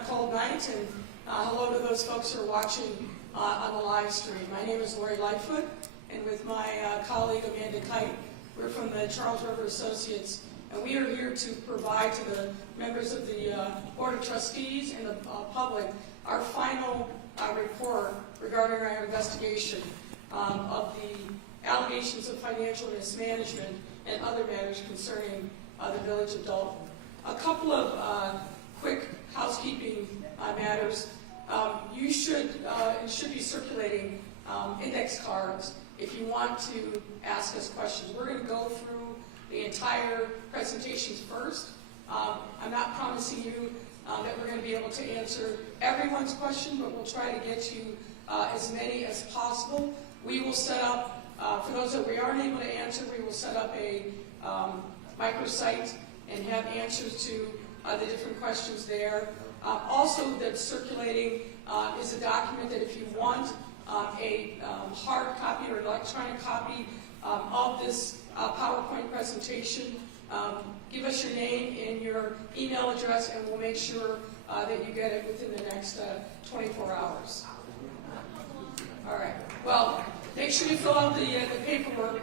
a cold night, and hello to those folks who are watching on the live stream. My name is Mayor Lightfoot, and with my colleague Amanda Kite, we're from the Charles River Associates, and we are here to provide to the members of the Board of Trustees and the public our final report regarding our investigation of the allegations of financial mismanagement and other matters concerning the Village of Dolton. A couple of quick housekeeping matters. You should be circulating index cards if you want to ask us questions. We're going to go through the entire presentations first. I'm not promising you that we're going to be able to answer everyone's question, but we'll try to get you as many as possible. We will set up, for those that we aren't able to answer, we will set up a microsite and have answers to the different questions there. Also, that's circulating is a document that if you want a hard copy or electronic copy of this PowerPoint presentation, give us your name and your email address, and we'll make sure that you get it within the next 24 hours. All right. Well, make sure you fill out the paperwork.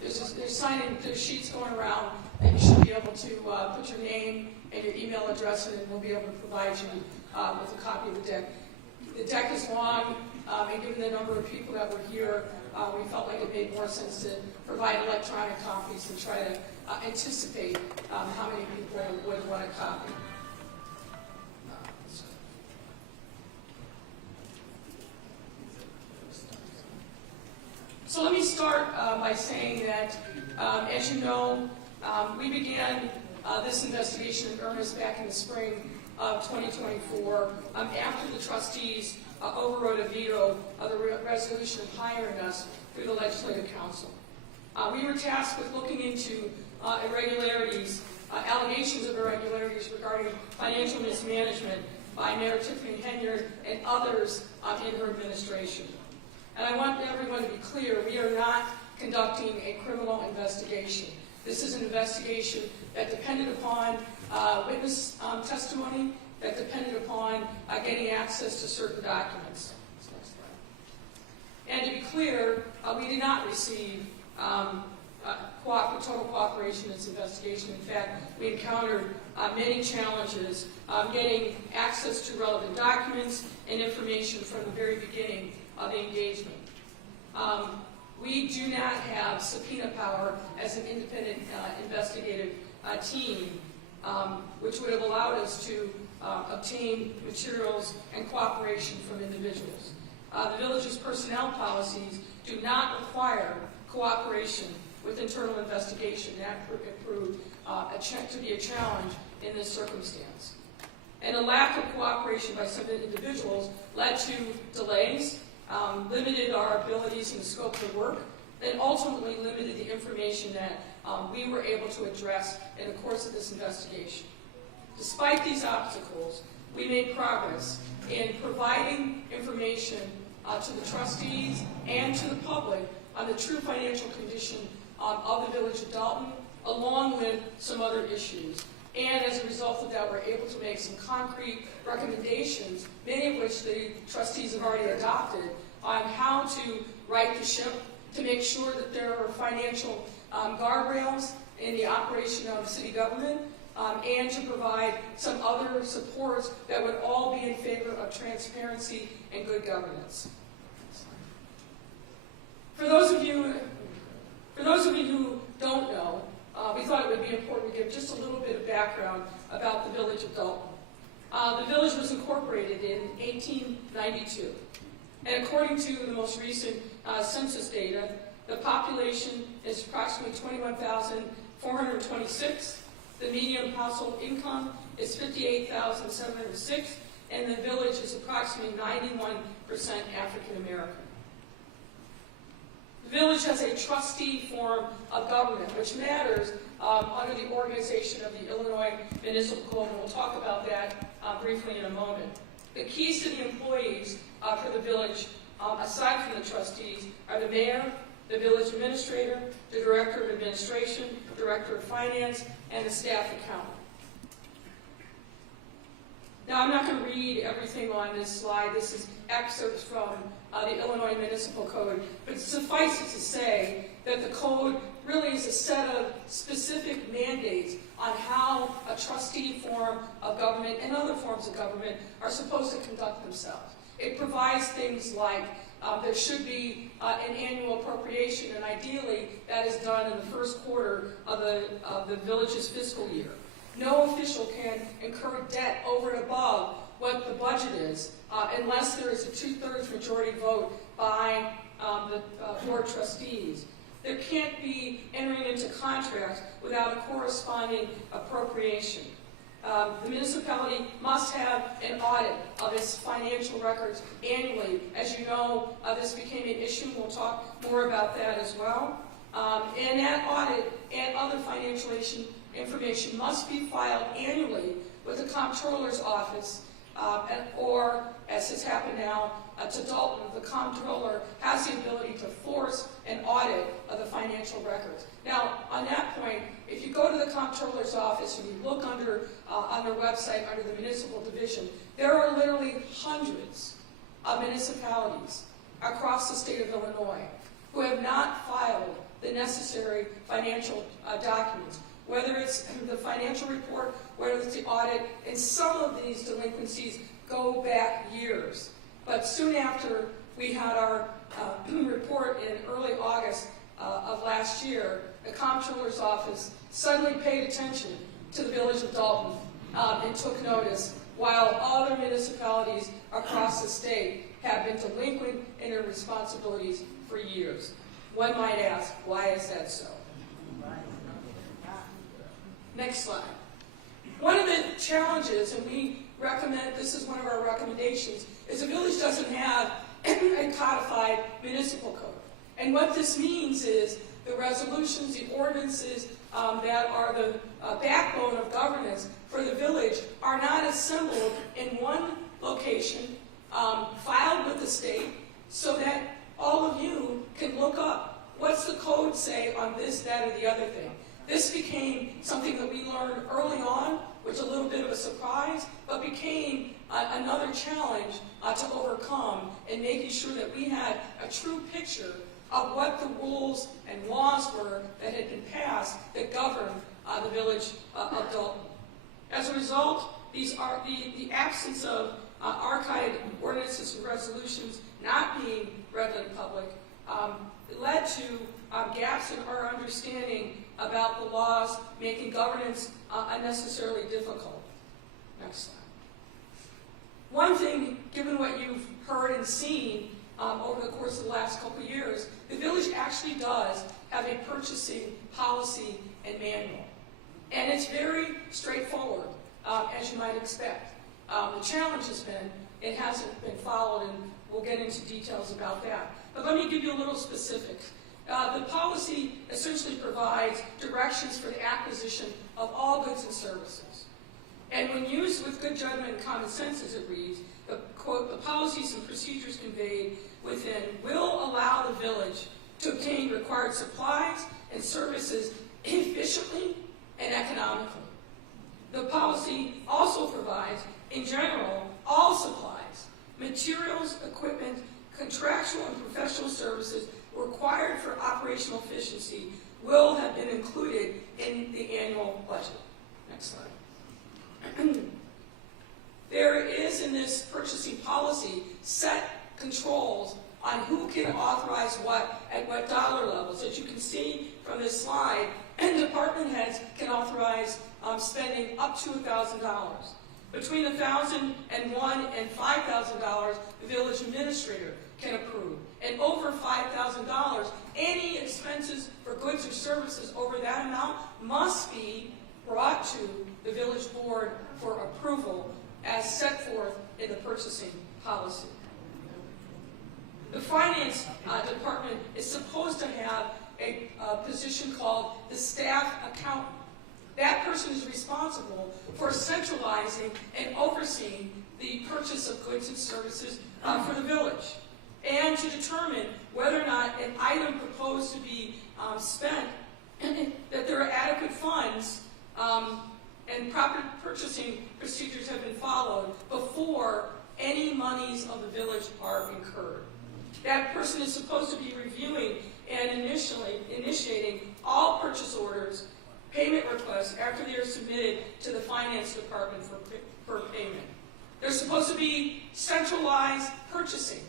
There's sheets going around, and you should be able to put your name and your email address in, and we'll be able to provide you with a copy of the deck. The deck is long, and given the number of people that were here, we felt like it made more sense to provide electronic copies and try to anticipate how many people would want a copy. So let me start by saying that, as you know, we began this investigation in earnest back in the spring of 2024 after the trustees overrode a veto of the resolution of hiring us through the Legislative Council. We were tasked with looking into irregularities, allegations of irregularities regarding financial mismanagement by Mayor Tiffany Henyard and others in her administration. And I want everyone to be clear, we are not conducting a criminal investigation. This is an investigation that depended upon witness testimony, that depended upon getting access to certain documents. And to be clear, we did not receive total cooperation in this investigation. In fact, we encountered many challenges getting access to relevant documents and information from the very beginning of the engagement. We do not have subpoena power as an independent investigative team, which would have allowed us to obtain materials and cooperation from individuals. The village's personnel policies do not require cooperation with internal investigation. That proved to be a challenge in this circumstance. And a lack of cooperation by some individuals led to delays, limited our abilities and scope of work, and ultimately limited the information that we were able to address in the course of this investigation. Despite these obstacles, we made progress in providing information to the trustees and to the public on the true financial condition of the Village of Dolton, along with some other issues. And as a result of that, we're able to make some concrete recommendations, many of which the trustees have already adopted, on how to right the ship, to make sure that there are financial guardrails in the operation of city government, and to provide some other supports that would all be in favor of transparency and good governance. For those of you who don't know, we thought it would be important to give just a little bit of background about the Village of Dolton. The village was incorporated in 1892, and according to the most recent census data, the population is approximately 21,426. The median household income is $58,706, and the village is approximately 91% African American. The village has a trustee form of government, which matters under the organization of the Illinois Municipal Code, and we'll talk about that briefly in a moment. The key city employees for the village, aside from the trustees, are the mayor, the village administrator, the director of administration, director of finance, and the staff accountant. Now, I'm not going to read everything on this slide. This is excerpts from the Illinois Municipal Code. But suffice it to say that the code really is a set of specific mandates on how a trustee form of government and other forms of government are supposed to conduct themselves. It provides things like there should be an annual appropriation, and ideally that is done in the first quarter of the village's fiscal year. No official can incur debt over and above what the budget is unless there is a 2/3 majority vote by the board of trustees. There can't be entering into contracts without a corresponding appropriation. The municipality must have an audit of its financial records annually. As you know, this became an issue. We'll talk more about that as well. And that audit and other financial information must be filed annually with the comptroller's office, or, as has happened now, to Dolton. The comptroller has the ability to force an audit of the financial records. Now, on that point, if you go to the comptroller's office and you look on their website, under the municipal division, there are literally hundreds of municipalities across the state of Illinois who have not filed the necessary financial documents, whether it's the financial report, whether it's the audit, and some of these delinquencies go back years. But soon after we had our report in early August of last year, the comptroller's office suddenly paid attention to the village of Dolton and took notice, while other municipalities across the state have been delinquent in their responsibilities for years. One might ask, why is that so? Next slide. One of the challenges, and we recommend, this is one of our recommendations, is the village doesn't have a codified municipal code. And what this means is the resolutions, the ordinances that are the backbone of governance for the village are not assembled in one location, filed with the state, so that all of you can look up what's the code say on this, that, or the other thing. This became something that we learned early on, which was a little bit of a surprise, but became another challenge to overcome in making sure that we had a true picture of what the rules and laws were that had been passed that govern the village of Dolton. As a result, the absence of archived ordinances and resolutions not being read in public led to gaps in our understanding about the laws, making governance unnecessarily difficult. Next slide. One thing, given what you've heard and seen over the course of the last couple of years, the village actually does have a purchasing policy and manual. And it's very straightforward, as you might expect. The challenge has been, it hasn't been followed, and we'll get into details about that. But let me give you a little specifics. The policy essentially provides directions for the acquisition of all goods and services. And when used with good judgment and common sense, as it reads, quote, the policies and procedures conveyed within will allow the village to obtain required supplies and services efficiently and economically. The policy also provides, in general, all supplies, materials, equipment, contractual and professional services required for operational efficiency will have been included in the annual budget. Next slide. There is in this purchasing policy set controls on who can authorize what at what dollar levels. As you can see from this slide, department heads can authorize spending up to $1,000. Between $1,001 and $5,000, the village administrator can approve. And over $5,000, any expenses for goods or services over that amount must be brought to the village board for approval as set forth in the purchasing policy. The finance department is supposed to have a position called the staff accountant. That person is responsible for centralizing and overseeing the purchase of goods and services for the village, and to determine whether or not an item proposed to be spent, that there are adequate funds and proper purchasing procedures have been followed monies of the village are incurred. That person is supposed to be reviewing and initiating all purchase orders, payment requests after they are submitted to the finance department for payment. They're supposed to be centralized purchasing.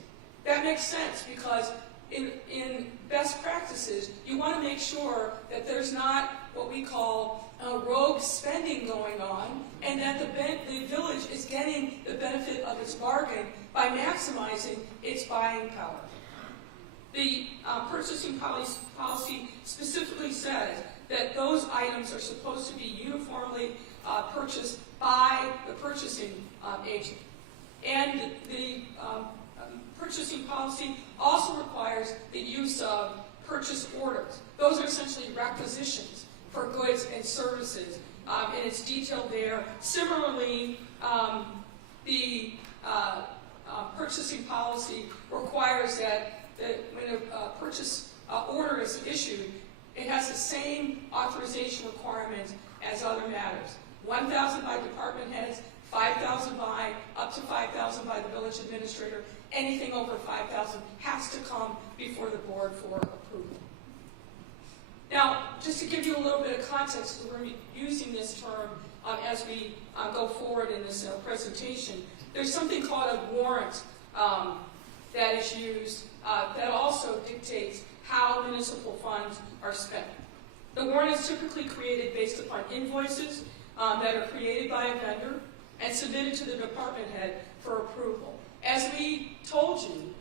That makes sense because in best practices, you want to make sure that there's not what we call rogue spending going on, and that the village is getting the benefit of its bargain by maximizing its buying power. The purchasing policy specifically says that those items are supposed to be uniformly purchased by the purchasing agent. And the purchasing policy also requires the use of purchase orders. Those are essentially requisitions for goods and services, and it's detailed there. Similarly, the purchasing policy requires that when a purchase order is issued, it has the same authorization requirements as other matters. 1,000 by department heads, 5,000 by, up to 5,000 by the village administrator. Anything over 5,000 has to come before the board for approval. Now, just to give you a little bit of context, we're going to be using this term as we go forward in this presentation. There's something called a warrant that is used that also dictates how municipal funds are spent. The warrant is typically created based upon invoices that are created by a vendor and submitted to the department head for approval. As we told you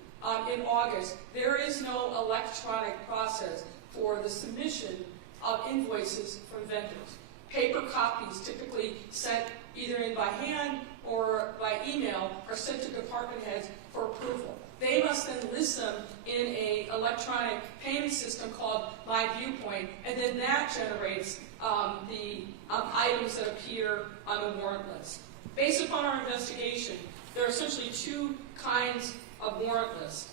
in August, there is no electronic process for the submission of invoices from vendors. Paper copies, typically sent either in by hand or by email, are sent to department heads for approval. They must then list them in an electronic payment system called My Viewpoint, and then that generates the items that appear on the warrant list. Based upon our investigation, there are essentially two kinds of warrant lists.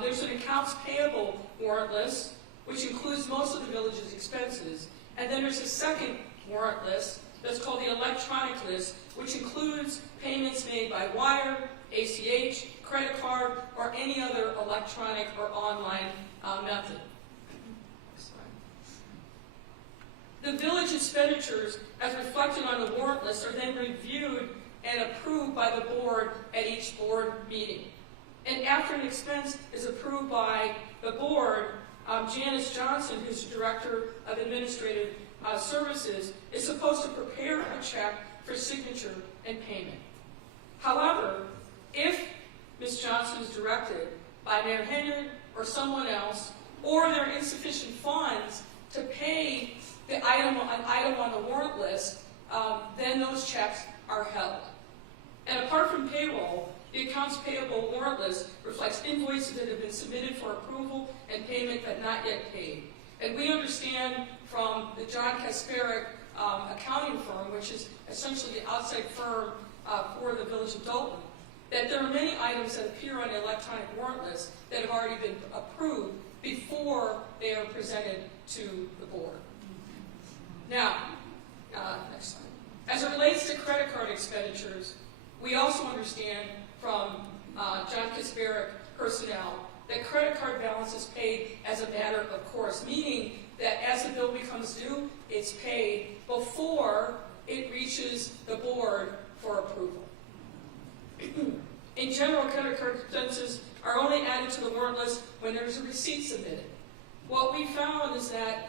There's an accounts payable warrant list, which includes most of the village's expenses, and then there's a second warrant list that's called the electronic list, which includes payments made by wire, ACH, credit card, or any other electronic or online method. The village expenditures, as reflected on the warrant list, are then reviewed and approved by the board at each board meeting. And after an expense is approved by the board, Janice Johnson, who's the Director of Administrative Services, is supposed to prepare a check for signature and payment. However, if Ms. Johnson is directed by Mayor Henyard or someone else, or there are insufficient funds to pay the item on the warrant list, then those checks are held. And apart from payroll, the accounts payable warrant list reflects invoices that have been submitted for approval and payment but not yet paid. And we understand from the John Kasparic accounting firm, which is essentially the outside firm for the village of Dolton, that there are many items that appear on the electronic warrant list that have already been approved before they are presented to the board. Now, next slide. As it relates to credit card expenditures, we also understand from John Kasparic personnel that credit card balance is paid as a matter of course, meaning that as the bill becomes due, it's paid before it reaches the board for approval. In general, credit card expenses are only added to the warrant list when there's a receipt submitted. What we found is that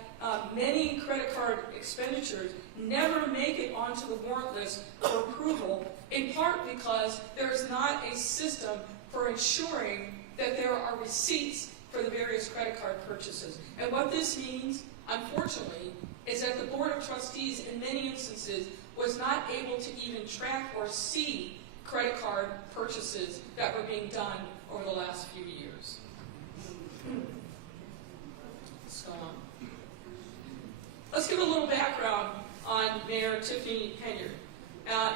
many credit card expenditures never make it onto the warrant list for approval, in part because there is not a system for ensuring that there are receipts for the various credit card purchases. And what this means, unfortunately, is that the Board of Trustees, in many instances, was not able to even track or see credit card purchases that were being done over the last few years. What's going on? Let's give a little background on Mayor Tiffany Henyard.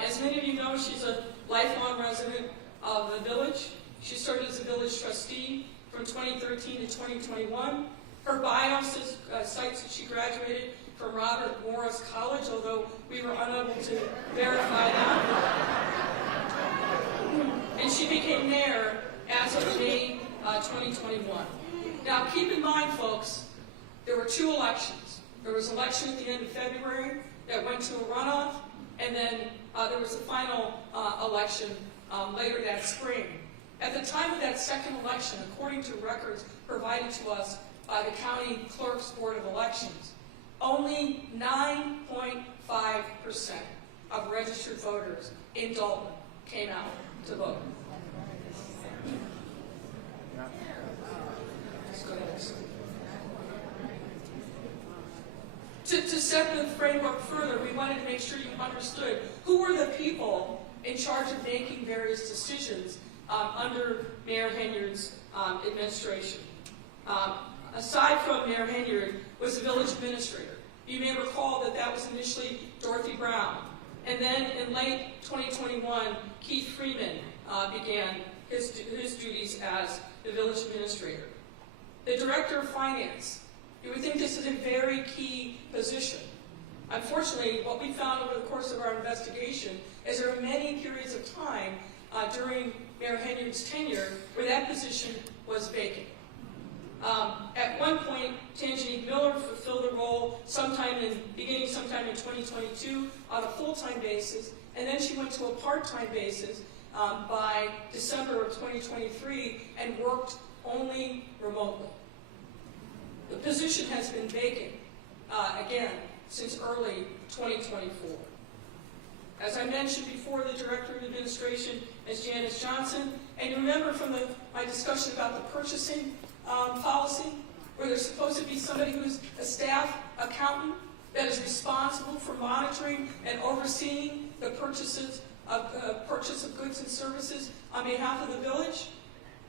As many of you know, she's a lifelong resident of the village. She served as a village trustee from 2013 to 2021. Her bio cites that she graduated from Robert Morris College, although we were unable to verify that. And she became mayor as of May 2021. Now, keep in mind, folks, there were two elections. There was an election at the end of February that went to a runoff, and then there was the final election later that spring. At the time of that second election, according to records provided to us by the County Clerk's Board of Elections, only 9.5% of registered voters in Dolton came out to vote. To set the framework further, we wanted to make sure you understood who were the people in charge of making various decisions under Mayor Henyard's administration. Aside from Mayor Henyard was the village administrator. You may recall that that was initially Dorothy Brown. And then in late 2021, Keith Freeman began his duties as the village administrator. The director of finance. You would think this is a very key position. Unfortunately, what we found over the course of our investigation is there are many periods of time during Mayor Henyard's tenure where that position was vacant. At one point, Tanjanique Miller fulfilled the role beginning sometime in 2022 on a full-time basis, and then she went to a part-time basis by December of 2023 and worked only remotely. The position has been vacant, again, since early 2024. As I mentioned before, the Director of Administration is Janice Johnson, and you remember from my discussion about the purchasing policy, where there's supposed to be somebody who's a staff accountant that is responsible for monitoring and overseeing the purchase of goods and services on behalf of the village.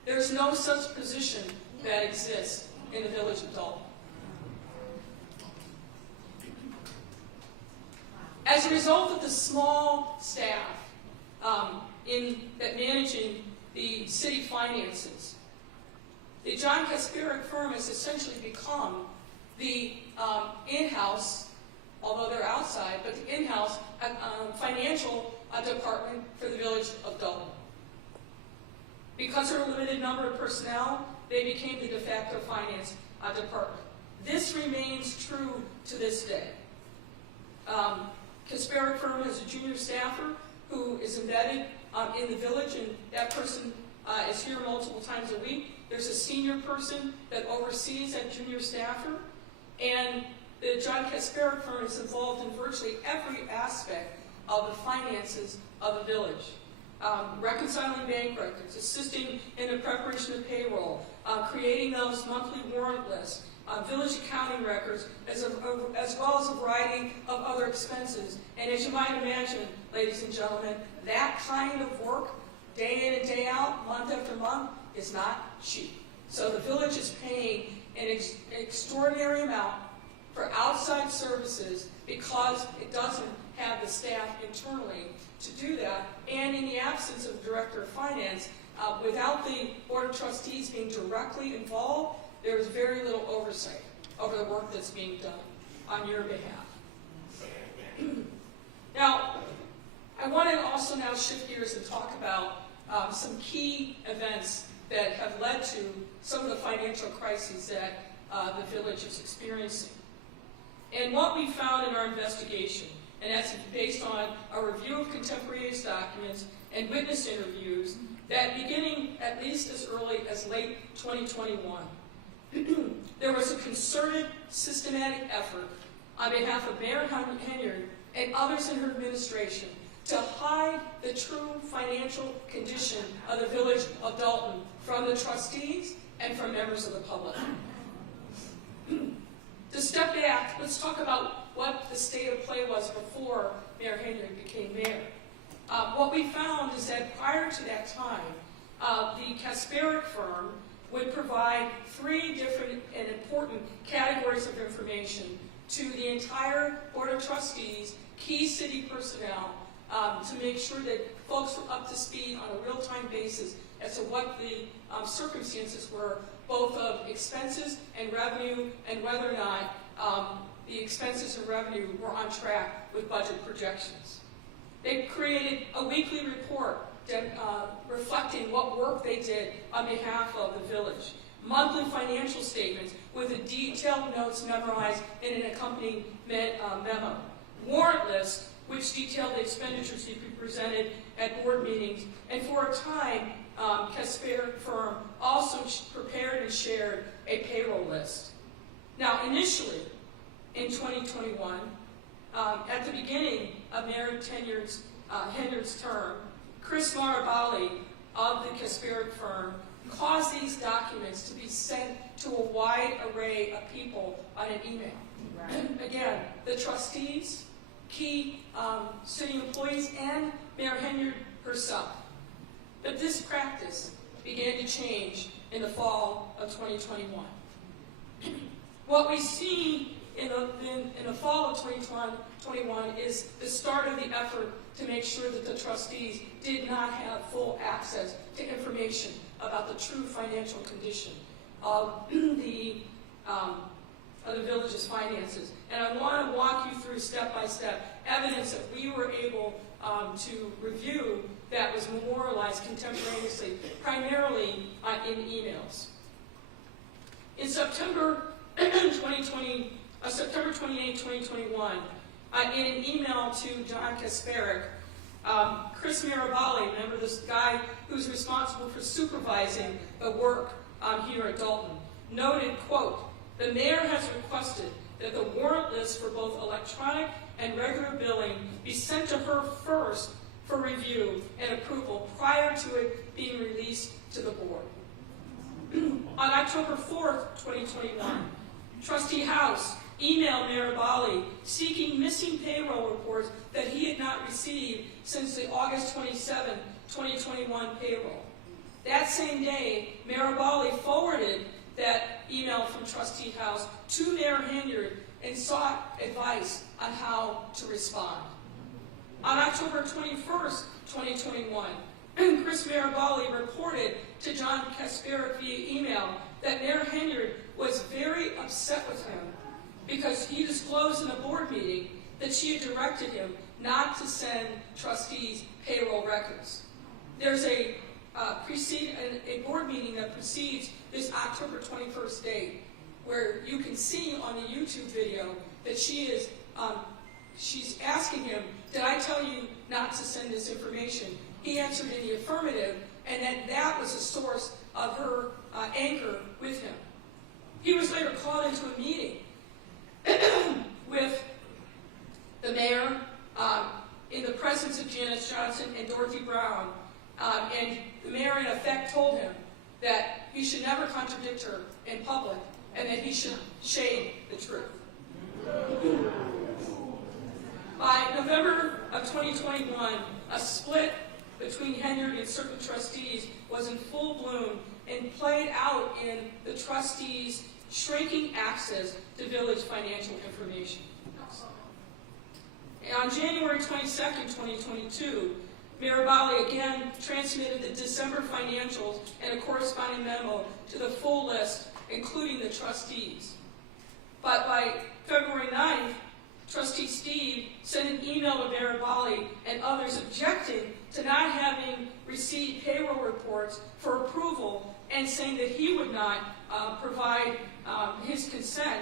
There's no such position that exists in the village of Dolton. As a result of the small staff managing the city finances, the John Kasparic firm has essentially become the in-house, although they're outside, but the in-house financial department for the village of Dolton. Because of a limited number of personnel, they became the de facto finance department. This remains true to this day. Kasparic firm has a junior staffer who is embedded in the village, and that person is here multiple times a week. There's a senior person that oversees that junior staffer, and the John Kasparic firm is involved in virtually every aspect of the finances of the village. Reconciling bank records, assisting in the preparation of payroll, creating those monthly warrant lists, village accounting records, as well as a variety of other expenses. And as you might imagine, ladies and gentlemen, that kind of work, day in and day out, month after month, is not cheap. So the village is paying an extraordinary amount for outside services because it doesn't have the staff internally to do that. And in the absence of the Director of Finance, without the Board of Trustees being directly involved, there is very little oversight over the work that's being done on your behalf. Now, I want to also now shift gears and talk about some key events that have led to some of the financial crises that the village is experiencing. And what we found in our investigation, and that's based on a review of contemporaneous documents and witness interviews, that beginning at least as early as late 2021, there was a concerted, systematic effort on behalf of Mayor Henyard and others in her administration to hide the true financial condition of the village of Dolton from the trustees and from members of the public. To step back, let's talk about what the state of play was before Mayor Henyard became mayor. What we found is that prior to that time, the Kasparic firm would provide 3 different and important categories of information to the entire Board of Trustees, key city personnel, to make sure that folks were up to speed on a real-time basis as to what the circumstances were, both of expenses and revenue, and whether or not the expenses and revenue were on track with budget projections. They created a weekly report reflecting what work they did on behalf of the village. Monthly financial statements with the detailed notes memorized in an accompanying memo. Warrant lists, which detailed the expenditures to be presented at board meetings. And for a time, Kasperiak firm also prepared and shared a payroll list. Now, initially, in 2021, at the beginning of Mayor Henyard's term, Chris Marabali of the Kasperiak firm caused these documents to be sent to a wide array of people on an email. Right. Again, the trustees, key city employees, and Mayor Henyard herself. But this practice began to change in the fall of 2021. What we see in the fall of 2021 is the start of the effort to make sure that the trustees did not have full access to information about the true financial condition of the village's finances. And I want to walk you through step-by-step evidence that we were able to review that was memorialized contemporaneously, primarily in emails. In September 28, 2021, in an email to John Kasperiak, Chris Marabali, remember this guy who's responsible for supervising the work here at Dolton, noted, quote, "The mayor has requested that the warrant list for both electronic and regular billing be sent to her first for review and approval prior to it being released to the board." On October 4th, 2021, Trustee House emailed Marabali seeking missing payroll reports that he had not received since the August 27, 2021 payroll. That same day, Marabali forwarded that email from Trustee House to Mayor Henyard and sought advice on how to respond. On October 21st, 2021, Chris Marabali reported to John Kasperiak via email that Mayor Henyard was very upset with him because he disclosed in a board meeting that she had directed him not to send trustees payroll records. There's a board meeting that precedes this October 21st date, where you can see on the YouTube video that she's asking him, "Did I tell you not to send this information?" He answered in the affirmative, and that was the source of her anger with him. He was later called into a meeting with the mayor in the presence of Janice Johnson and Dorothy Brown, and the mayor in effect told him that he should never contradict her in public and that he should shade the truth. By November of 2021, a split between Henyard and certain trustees was in full bloom and played out in the trustees' shrinking access to village financial information. On January 22nd, 2022, Marabali again transmitted the December financials and a corresponding memo to the full list, including the trustees. But by February 9th, Trustee Steve sent an email to Marabali and others objecting to not having received payroll reports for approval and saying that he would not provide his consent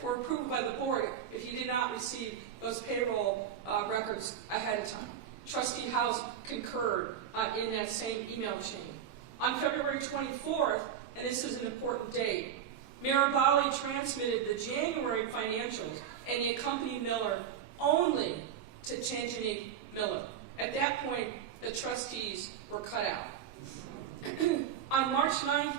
for approval by the board if he did not receive those payroll records ahead of time. Trustee House concurred in that same email chain. On February 24th, and this is an important date, Marabali transmitted the January financials and the accompanying Miller only to Changenik Miller. At that point, the trustees were cut out. On March 9th,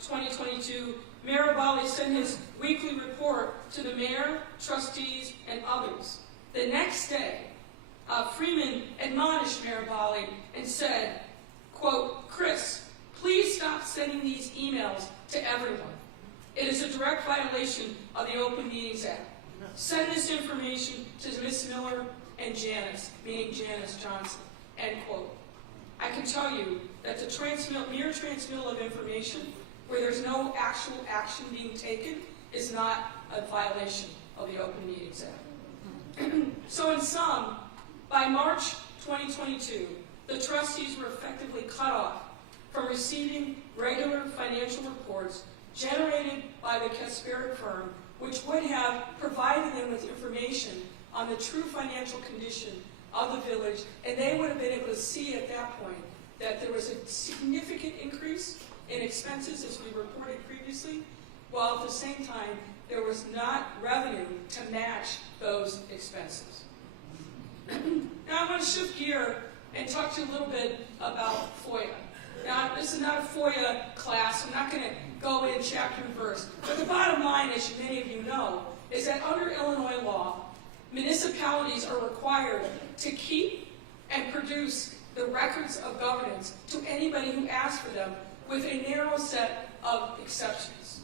2022, Marabali sent his weekly report to the mayor, trustees, and others. The next day, Freeman admonished Marabali and said, quote, "Chris, please stop sending these emails to everyone. It is a direct violation of the Open Meetings Act. Send this information to Ms. Miller and Janice," meaning Janice Johnson, end quote. I can tell you that the mere transmittal of information where there's no actual action being taken is not a violation of the Open Meetings Act. So in sum, by March 2022, the trustees were effectively cut off from receiving regular financial reports generated by the Kasperic firm, which would have provided them with information on the true financial condition of the village, and they would have been able to see at that point that there was a significant increase in expenses, as we reported previously, while at the same time there was not revenue to match those expenses. Now I'm going to shift gear and talk to you a little bit about FOIA. Now, this is not a FOIA class. I'm not going to go in chapter and verse. But the bottom line, as many of you know, is that under Illinois law, municipalities are required to keep and produce the records of governance to anybody who asks for them, with a narrow set of exceptions.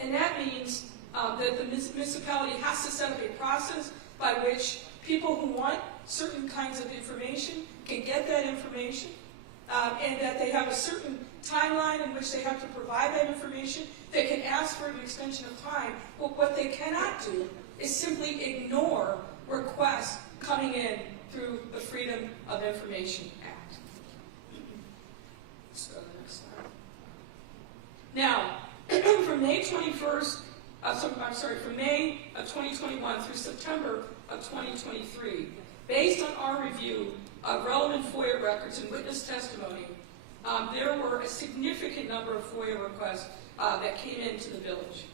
And that means that the municipality has to set up a process by which people who want certain kinds of information can get that information, and that they have a certain timeline in which they have to provide that information. They can ask for an extension of time. But what they cannot do is simply ignore requests coming in through the Freedom of Information Act. Let's go to the next slide. Now, from May 21st, from May of 2021 through September of 2023, based on our review of relevant FOIA records and witness testimony, there were a significant number of FOIA requests that came into the village.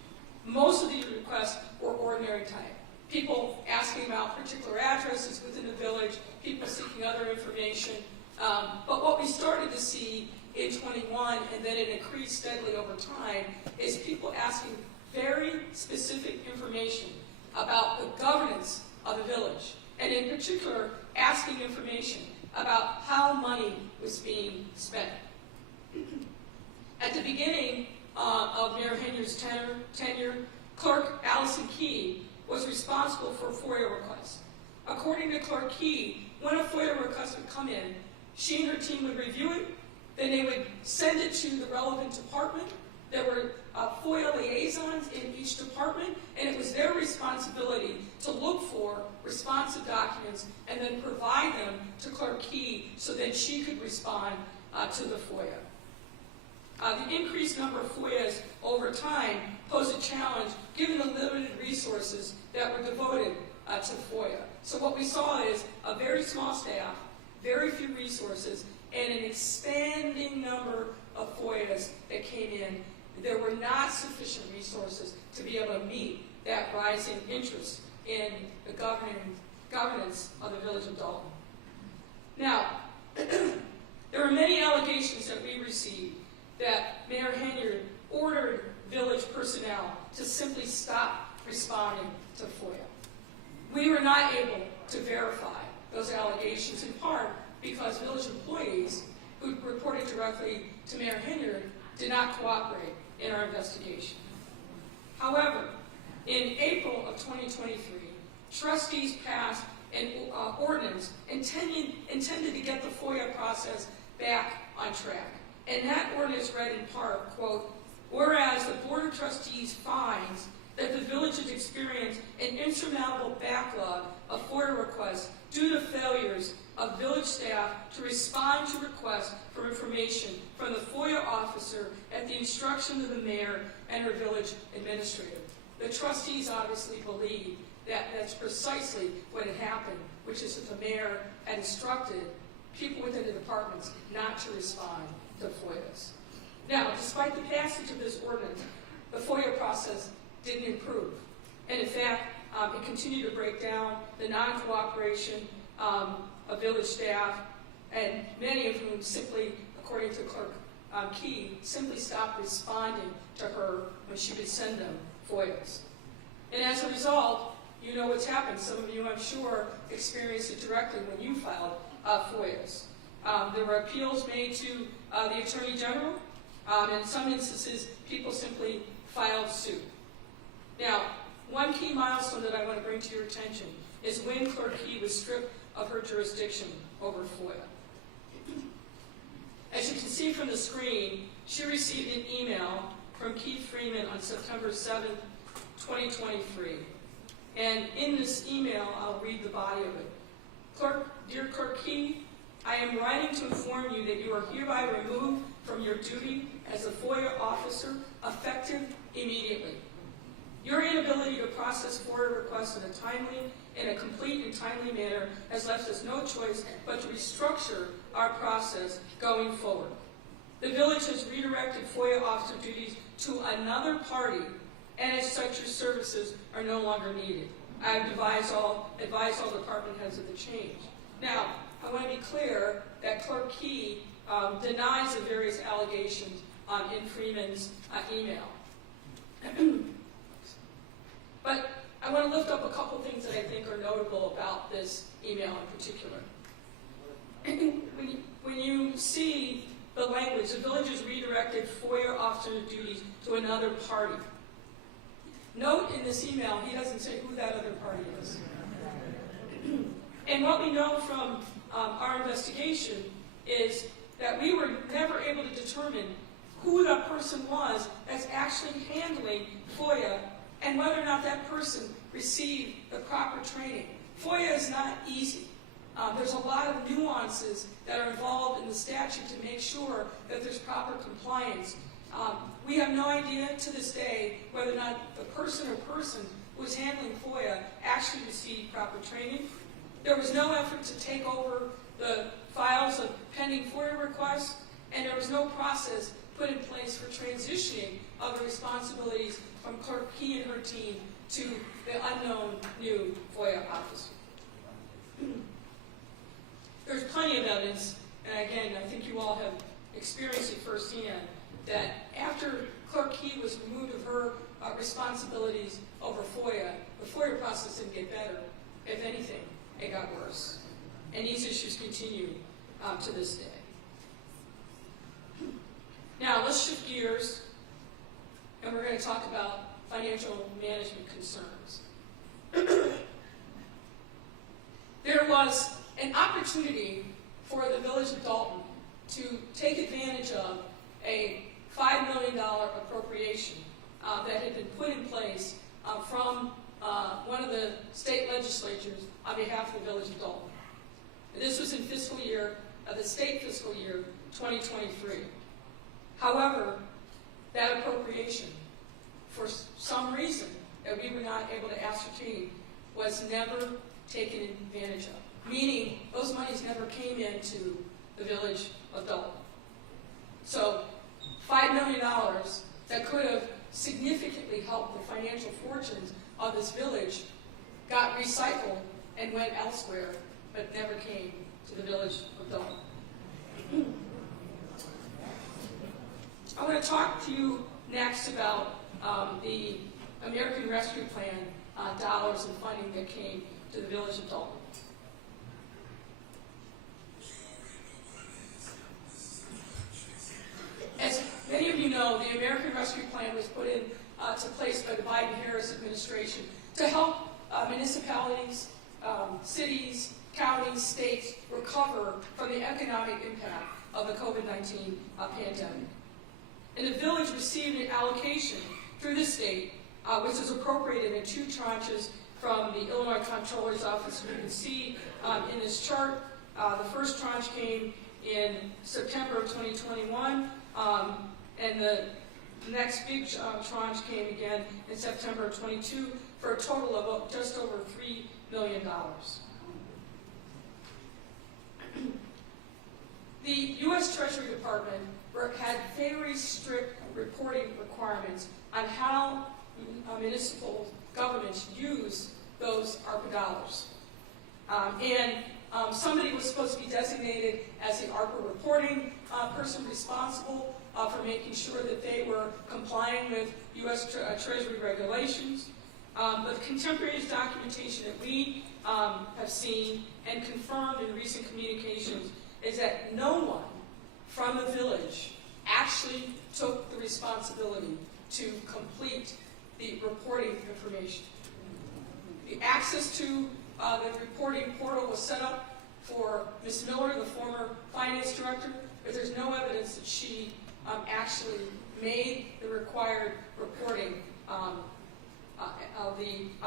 Most of these requests were ordinary type. People asking about particular addresses within the village, people seeking other information. But what we started to see in 21, and then it increased steadily over time, is people asking very specific information about the governance of the village, and in particular, asking information about how money was being spent. At the beginning of Mayor Henyard's tenure, Clerk Allison Key was responsible for FOIA requests. According to Clerk Key, when a FOIA request would come in, she and her team would review it, then they would send it to the relevant department. There were FOIA liaisons in each department, and it was their responsibility to look for responsive documents and then provide them to Clerk Key so that she could respond to the FOIA. The increased number of FOIAs over time posed a challenge given the limited resources that were devoted to FOIA. So what we saw is a very small staff, very few resources, and an expanding number of FOIAs that came in. There were not sufficient resources to be able to meet that rising interest in the governance of the village of Dolton. Now, there were many allegations that we received that Mayor Henyard ordered village personnel to simply stop responding to FOIA. We were not able to verify those allegations, in part because village employees who reported directly to Mayor Henyard did not cooperate in our investigation. However, in April of 2023, trustees passed an ordinance intended to get the FOIA process back on track. And that ordinance read in part, quote, "Whereas the Board of Trustees finds that the village has experienced an insurmountable backlog of FOIA requests due to failures of village staff to respond to requests for information from the FOIA officer at the instruction of the mayor and her village administrator." The trustees obviously believe that that's precisely what had happened, which is that the mayor had instructed people within the departments not to respond to FOIAs. Now, despite the passage of this ordinance, the FOIA process didn't improve. And in fact, it continued to break down the non-cooperation of village staff, and many of whom simply, according to Clerk Key, simply stopped responding to her when she would send them FOIAs. And as a result, you know what's happened. Some of you, I'm sure, experienced it directly when you filed FOIAs. There were appeals made to the Attorney General. In some instances, people simply filed suit. Now, one key milestone that I want to bring to your attention is when Clerk Key was stripped of her jurisdiction over FOIA. As you can see from the screen, she received an email from Keith Freeman on September 7, 2023. And in this email, I'll read the body of it. "Dear Clerk Key, I am writing to inform you that you are hereby removed from your duty as a FOIA officer, effective immediately. Your inability to process FOIA requests in a complete and timely manner has left us no choice but to restructure our process going forward. The village has redirected FOIA officer duties to another party, and as such, your services are no longer needed. I have advised all department heads of the change. Now, I want to be clear that Clerk Key denies the various allegations in Freeman's email. But I want to lift up a couple things that I think are notable about this email in particular. When you see the language, the village has redirected FOIA officer duties to another party. Note in this email, he doesn't say who that other party is. And what we know from our investigation is that we were never able to determine who that person was that's actually handling FOIA and whether or not that person received the proper training. FOIA is not easy. There's a lot of nuances that are involved in the statute to make sure that there's proper compliance. We have no idea to this day whether or not the person or persons who was handling FOIA actually received proper training. There was no effort to take over the files of pending FOIA requests, and there was no process put in place for transitioning of the responsibilities from Clerk Key and her team to the unknown new FOIA officer. There's plenty of evidence, and again, I think you all have experienced it firsthand, that after Clerk Key was removed of her responsibilities over FOIA, the FOIA process didn't get better. If anything, it got worse. And these issues continue to this day. Now, let's shift gears, and we're going to talk about financial management concerns. There was an opportunity for the village of Dolton to take advantage of a $5 million appropriation that had been put in place from one of the state legislatures on behalf of the village of Dolton. And this was in the state fiscal year 2023. However, that appropriation, for some reason that we were not able to ascertain, was never taken advantage of, meaning those monies never came into the village of Dolton. So $5 million that could have significantly helped the financial fortunes of this village got recycled and went elsewhere, but never came to the village of Dolton. I want to talk to you next about the American Rescue Plan dollars and funding that came to the village of Dolton. As many of you know, the American Rescue Plan was put into place by the Biden-Harris administration to help municipalities, cities, counties, states recover from the economic impact of the COVID-19 pandemic. And the village received an allocation through the state, which was appropriated in 2 tranches from the Illinois Comptroller's Office. You can see in this chart, the first tranche came in September of 2021, and the next big tranche came again in September of 22 for a total of just over $3 million. The U.S. Treasury Department had very strict reporting requirements on how municipal governments use those ARPA dollars. Somebody was supposed to be designated as the ARPA reporting person responsible for making sure that they were complying with U.S. Treasury regulations. But the contemporaneous documentation that we have seen and confirmed in recent communications is that no one from the village actually took the responsibility to complete the reporting information. The access to the reporting portal was set up for Ms. Miller, the former finance director, but there's no evidence that she actually made the required reporting of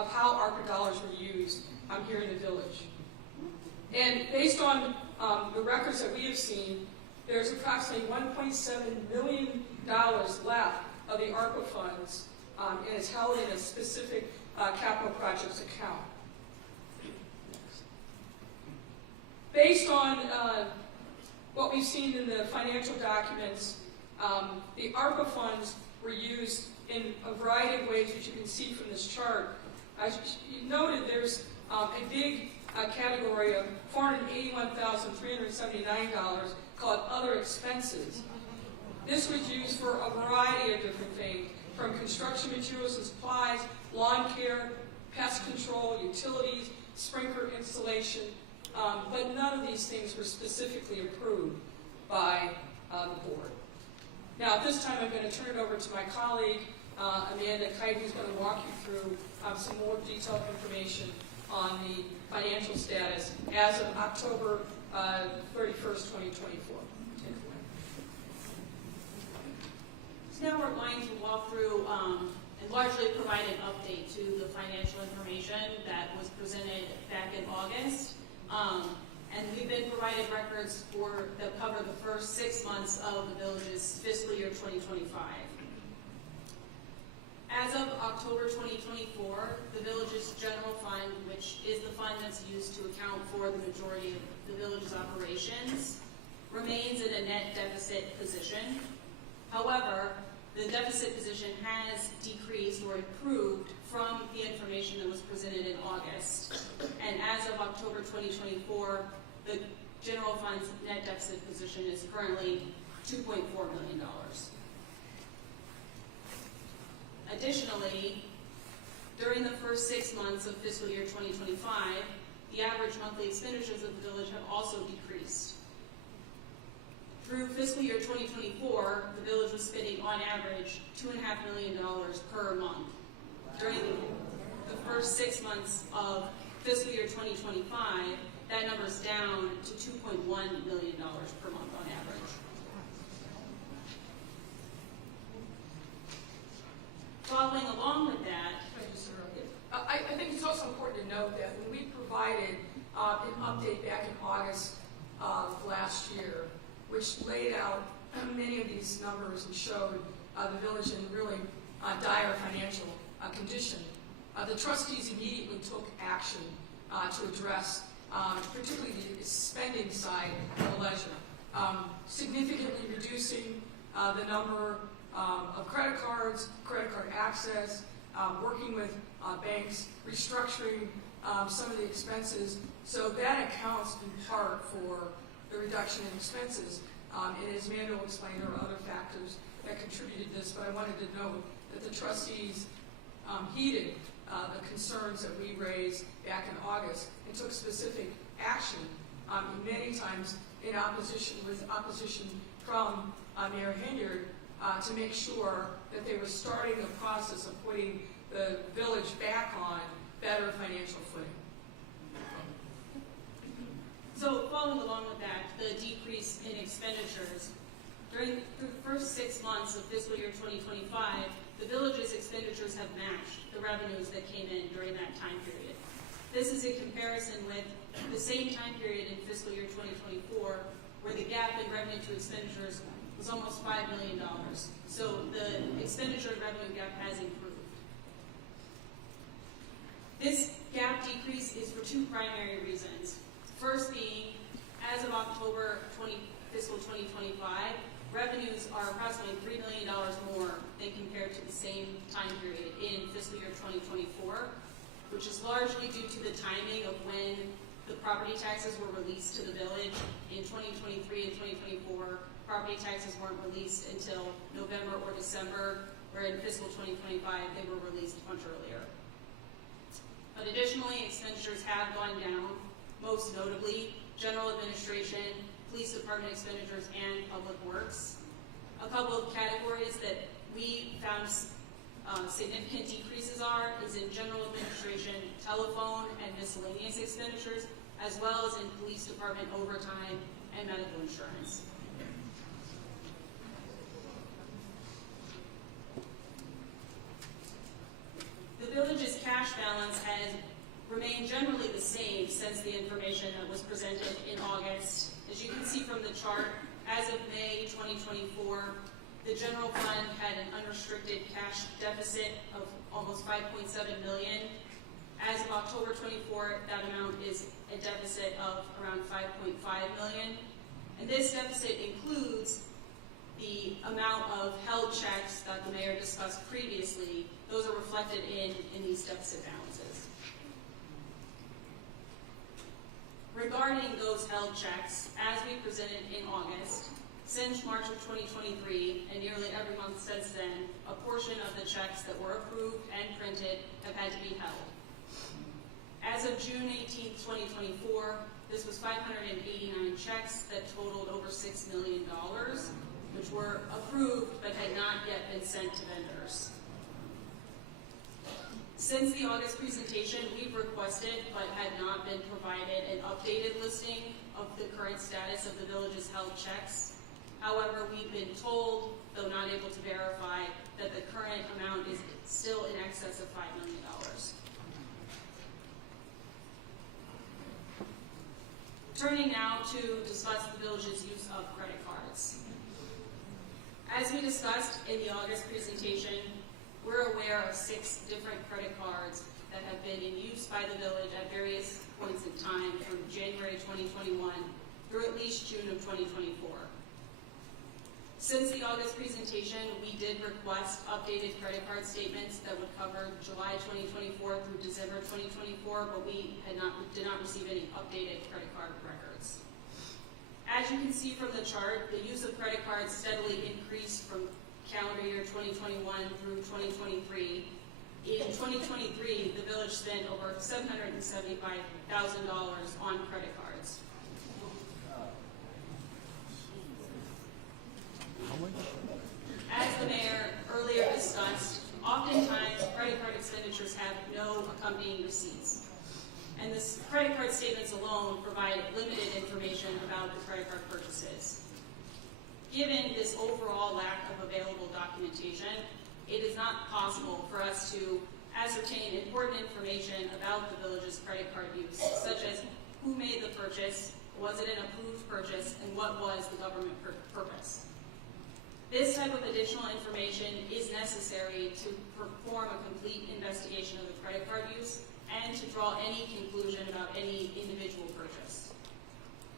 how ARPA dollars were used here in the village. And based on the records that we have seen, there's approximately $1.7 million left of the ARPA funds, and it's held in a specific capital projects account. Based on what we've seen in the financial documents, the ARPA funds were used in a variety of ways, which you can see from this chart. As you noted, there's a big category of $481,379 called other expenses. This was used for a variety of different things, from construction materials and supplies, lawn care, pest control, utilities, sprinkler installation, but none of these things were specifically approved by the board. Now, at this time, I'm going to turn it over to my colleague, Amanda Kite, who's going to walk you through some more detailed information on the financial status as of October 31st, 2024. So now we're going to walk through and largely provide an update to the financial information that was presented back in August. And we've been provided records that cover the first 6 months of the village's fiscal year 2025. As of October 2024, the village's general fund, which is the fund that's used to account for the majority of the village's operations, remains in a net deficit position. However, the deficit position has decreased or improved from the information that was presented in August. And as of October 2024, the general fund's net deficit position is currently $2.4 million. Additionally, during the first 6 months of fiscal year 2025, the average monthly expenditures of the village have also decreased. Through fiscal year 2024, the village was spending on average $2.5 million per month. During the first 6 months of fiscal year 2025, that number is down to $2.1 million per month on average. Following along with that, I think it's also important to note that when we provided an update back in August of last year, which laid out many of these numbers and showed the village in really dire financial condition, the trustees immediately took action to address particularly the spending side of the ledger, significantly reducing the number of credit card access, working with banks, restructuring some of the expenses. So that accounts in part for the reduction in expenses. And as Amanda will explain, there are other factors that contributed to this, but I wanted to note that the trustees heeded the concerns that we raised back in August and took specific action, many times in opposition from Mayor Henyard, to make sure that they were starting the process of putting the village back on better financial footing. so following along with that, the decrease in expenditures, through the first 6 months of fiscal year 2025, the village's expenditures have matched the revenues that came in during that time period. This is in comparison with the same time period in fiscal year 2024, where the gap in revenue to expenditures was almost $5 million. So the expenditure and revenue gap has improved. This gap decrease is for two primary reasons. First being, as of October fiscal 2025, revenues are approximately $3 million more than compared to the same time period in fiscal year 2024, which is largely due to the timing of when the property taxes were released to the village. In 2023 and 2024, property taxes weren't released until November or December, where in fiscal 2025 they were released much earlier. But additionally, expenditures have gone down, most notably general administration, police department expenditures, and public works. A couple of categories that we found significant decreases is in general administration, telephone, and miscellaneous expenditures, as well as in police department overtime and medical insurance. The village's cash balance has remained generally the same since the information that was presented in August. the chart, as of May 2024, the general fund had an unrestricted cash deficit of almost $5.7 million. As of October 24, that amount is a deficit of around $5.5 million. And this deficit includes the amount of held checks that the mayor discussed previously. Those are reflected in these deficit balances. Regarding those held checks, as we presented in August, since March of 2023, and nearly every month since then, a portion of the checks that were approved and printed have had to be held. As of June 18, 2024, this was 589 checks that totaled over $6 million, which were approved but had not yet been sent to vendors. Since the August presentation, we've requested but had not been provided an updated listing of the current status of the village's held checks. However, we've been told, though not able to verify, that the current amount is still in excess of $5 million. Turning now to discuss the village's use of credit cards. As we discussed in the August presentation, we're aware of 6 different credit cards that have been in use by the village at various points in time from January 2021 through at least June of 2024. Since the August presentation, we did request updated credit card statements that would cover July 2024 through December 2024, but we did not receive any updated credit card records. As you can see from the chart, the use of credit cards steadily increased from calendar year 2021 through 2023. In 2023, the village spent over $775,000 on credit cards. As the mayor earlier discussed, oftentimes credit card expenditures have no accompanying receipts. And the credit card statements alone provide limited information about the credit card purchases. Given this overall lack of available documentation, it is not possible for us to ascertain important information about the village's credit card use, such as who made the purchase, was it an approved purchase, and what was the government purpose. This type of additional information is necessary to perform a complete investigation of the credit card use and to draw any conclusion about any individual purchase.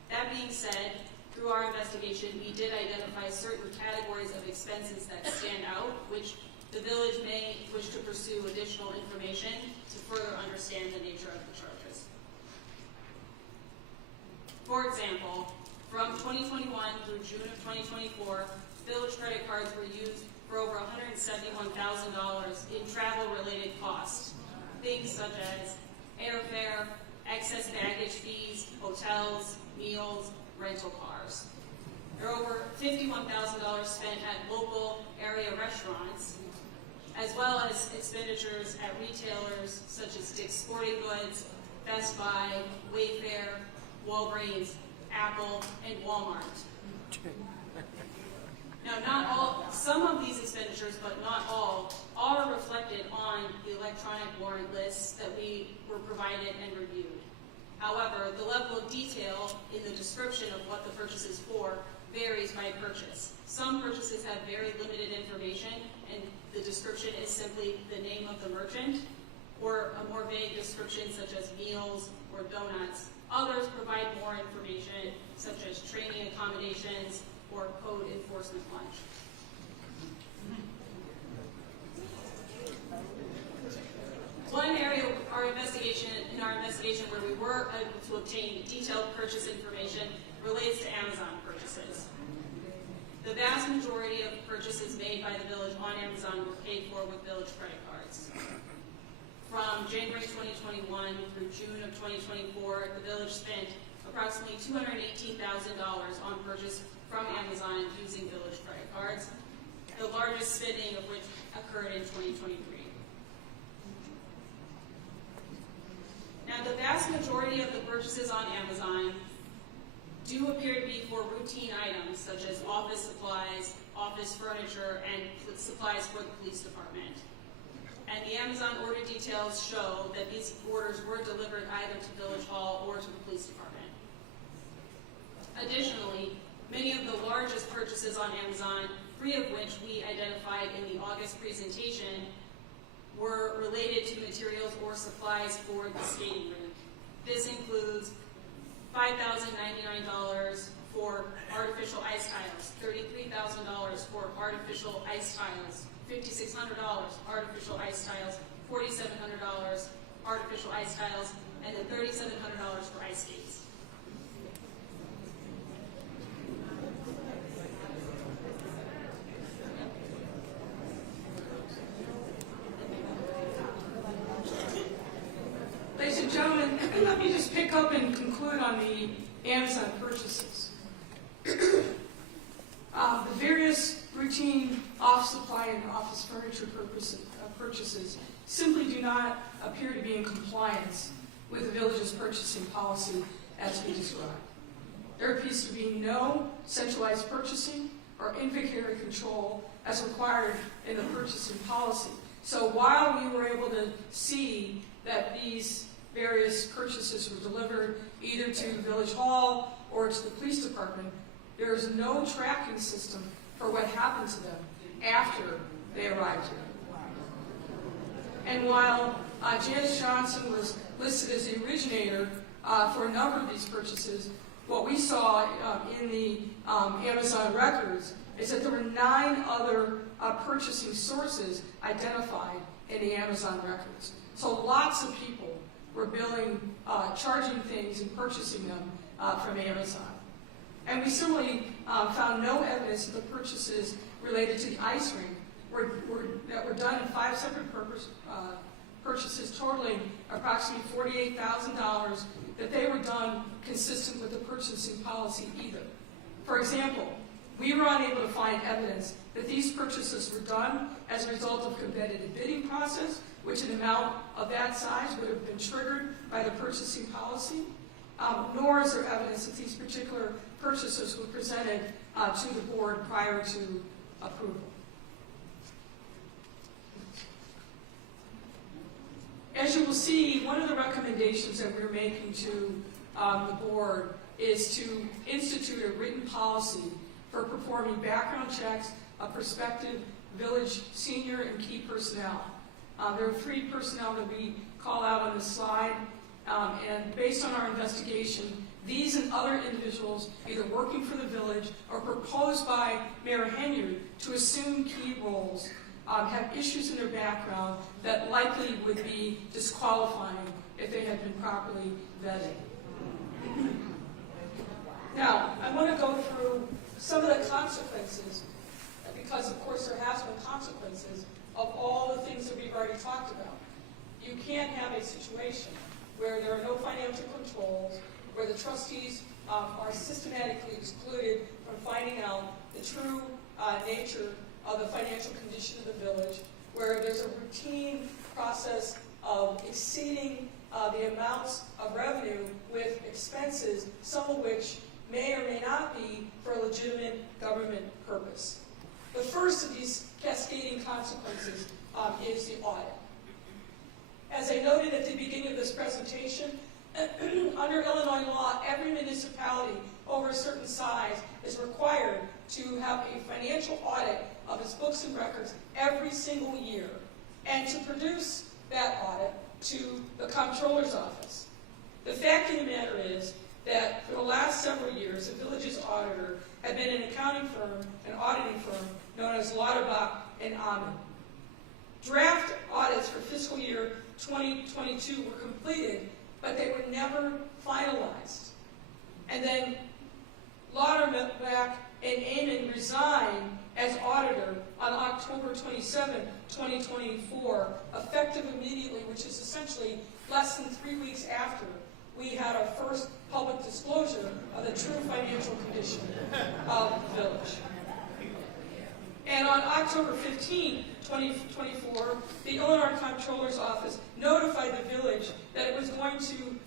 That being said, through our investigation, we did identify certain categories of expenses that stand out, which the village may wish to pursue additional information to further understand the nature of the charges. For example, from 2021 through June of 2024, village credit cards were used for over $171,000 in travel-related costs, things such as airfare, excess baggage fees, hotels, meals, rental cars. There are over $51,000 spent at local area restaurants, as well as expenditures at retailers such as Dick's Sporting Goods, Best Buy, Wayfair, Walgreens, Apple, and Walmart. Now, some of these expenditures, but not all, are reflected on the electronic warrant lists that we were provided and reviewed. However, the level of detail in the description of what the purchase is for varies by purchase. Some purchases have very limited information, and the description is simply the name of the merchant, or a more vague description such as meals or donuts. Others provide more information, such as training accommodations or code enforcement lunch. One area of our investigation where we were able to obtain detailed purchase information relates to Amazon purchases. The vast majority of purchases made by the village on Amazon were paid for with village credit cards. From January 2021 through June of 2024, the village spent approximately $218,000 on purchase from Amazon using village credit cards, the largest spending of which occurred in 2023. Now, the vast majority of the purchases on Amazon do appear to be for routine items such as office supplies, office furniture, and supplies for the police department. And the Amazon order details show that these orders were delivered either to Village Hall or to the police department. Additionally, purchases on Amazon, 3 of which we identified in the August presentation, were related to materials or supplies for the skating rink. This includes $5,099 for artificial ice tiles, $33,000 for artificial ice tiles, $5,600 artificial ice tiles, $4,700 artificial ice tiles, and then $3,700 for ice skates. Ladies and gentlemen, let me just pick up and conclude on the Amazon purchases. The various routine office supply and office furniture purchases simply do not appear to be in compliance with the village's purchasing policy as we described. There appears to be no centralized purchasing or inventory control as required in the purchasing policy. So while we were able to see that these various purchases were delivered either to Village Hall or to the police department, there is no tracking system for what happened to them after they arrived here. And while Janice Johnson was listed as the originator for a number of these purchases, what we saw in the Amazon records is that there were 9 other purchasing sources identified in the Amazon records. So lots of people were billing, charging things and purchasing them from Amazon. And we certainly found no evidence that the purchases related to the ice rink that were done in 5 separate purchases totaling approximately $48,000, that they were done consistent with the purchasing policy either. For example, we were unable to find evidence that these purchases were done as a result of competitive bidding process, which an amount of that size would have been triggered by the purchasing policy, nor is there evidence that these particular purchases were presented to the board prior to approval. As you will see, one of the recommendations that we're making to the board is to institute a written policy for performing background checks of prospective village senior and key personnel. There are 3 personnel that we call out on this slide, and based on our investigation, these and other individuals either working for the village or proposed by Mayor Henyard to assume key roles have issues in their background that likely would be disqualifying if they had been properly vetted. Now, I want to go through some of the consequences, because of course there has been consequences of all the things that we've already talked about. You can't have a situation where there are no financial controls, where the trustees are systematically excluded from finding out the true nature of the financial condition of the village, where there's a routine process of exceeding the amounts of revenue with expenses, some of which may or may not be for a legitimate government purpose. The first of these cascading consequences is the audit. As I noted at the beginning of this presentation, under Illinois law, every municipality over a certain size is required to have a financial audit of its books and records every single year, and to produce that audit to the comptroller's office. The fact of the matter is that for the last several years, the village's auditor had been an accounting firm, an auditing firm, known as Lauterbach and Amann. Draft audits for fiscal year 2022 were completed, but they were never finalized. And then Lauterbach and Amann resigned as auditor on October 27, 2024, effective immediately, which is essentially less than 3 weeks after we had our first public disclosure of the true financial condition of the village. And on October 15, 2024, the Illinois Comptroller's Office notified the village that it was going to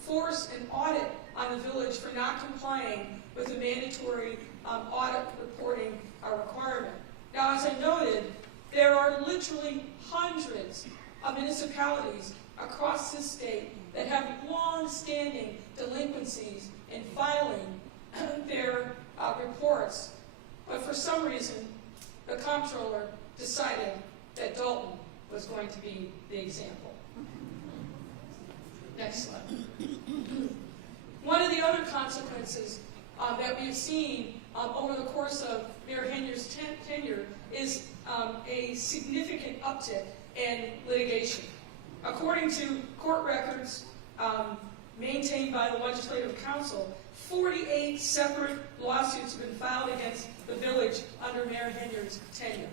force an audit on the village for not complying with the mandatory audit reporting requirement. Now, as I noted, there are literally hundreds of municipalities across this state that have long-standing delinquencies in filing their reports But for some reason, the comptroller decided that Dolton was going to be the example. Next slide. One of the other consequences that we've seen over the course of Mayor Henyard's tenure is a significant uptick in litigation. According to court records maintained by the Legislative Council, 48 separate lawsuits have been filed against the village under Mayor Henyard's tenure.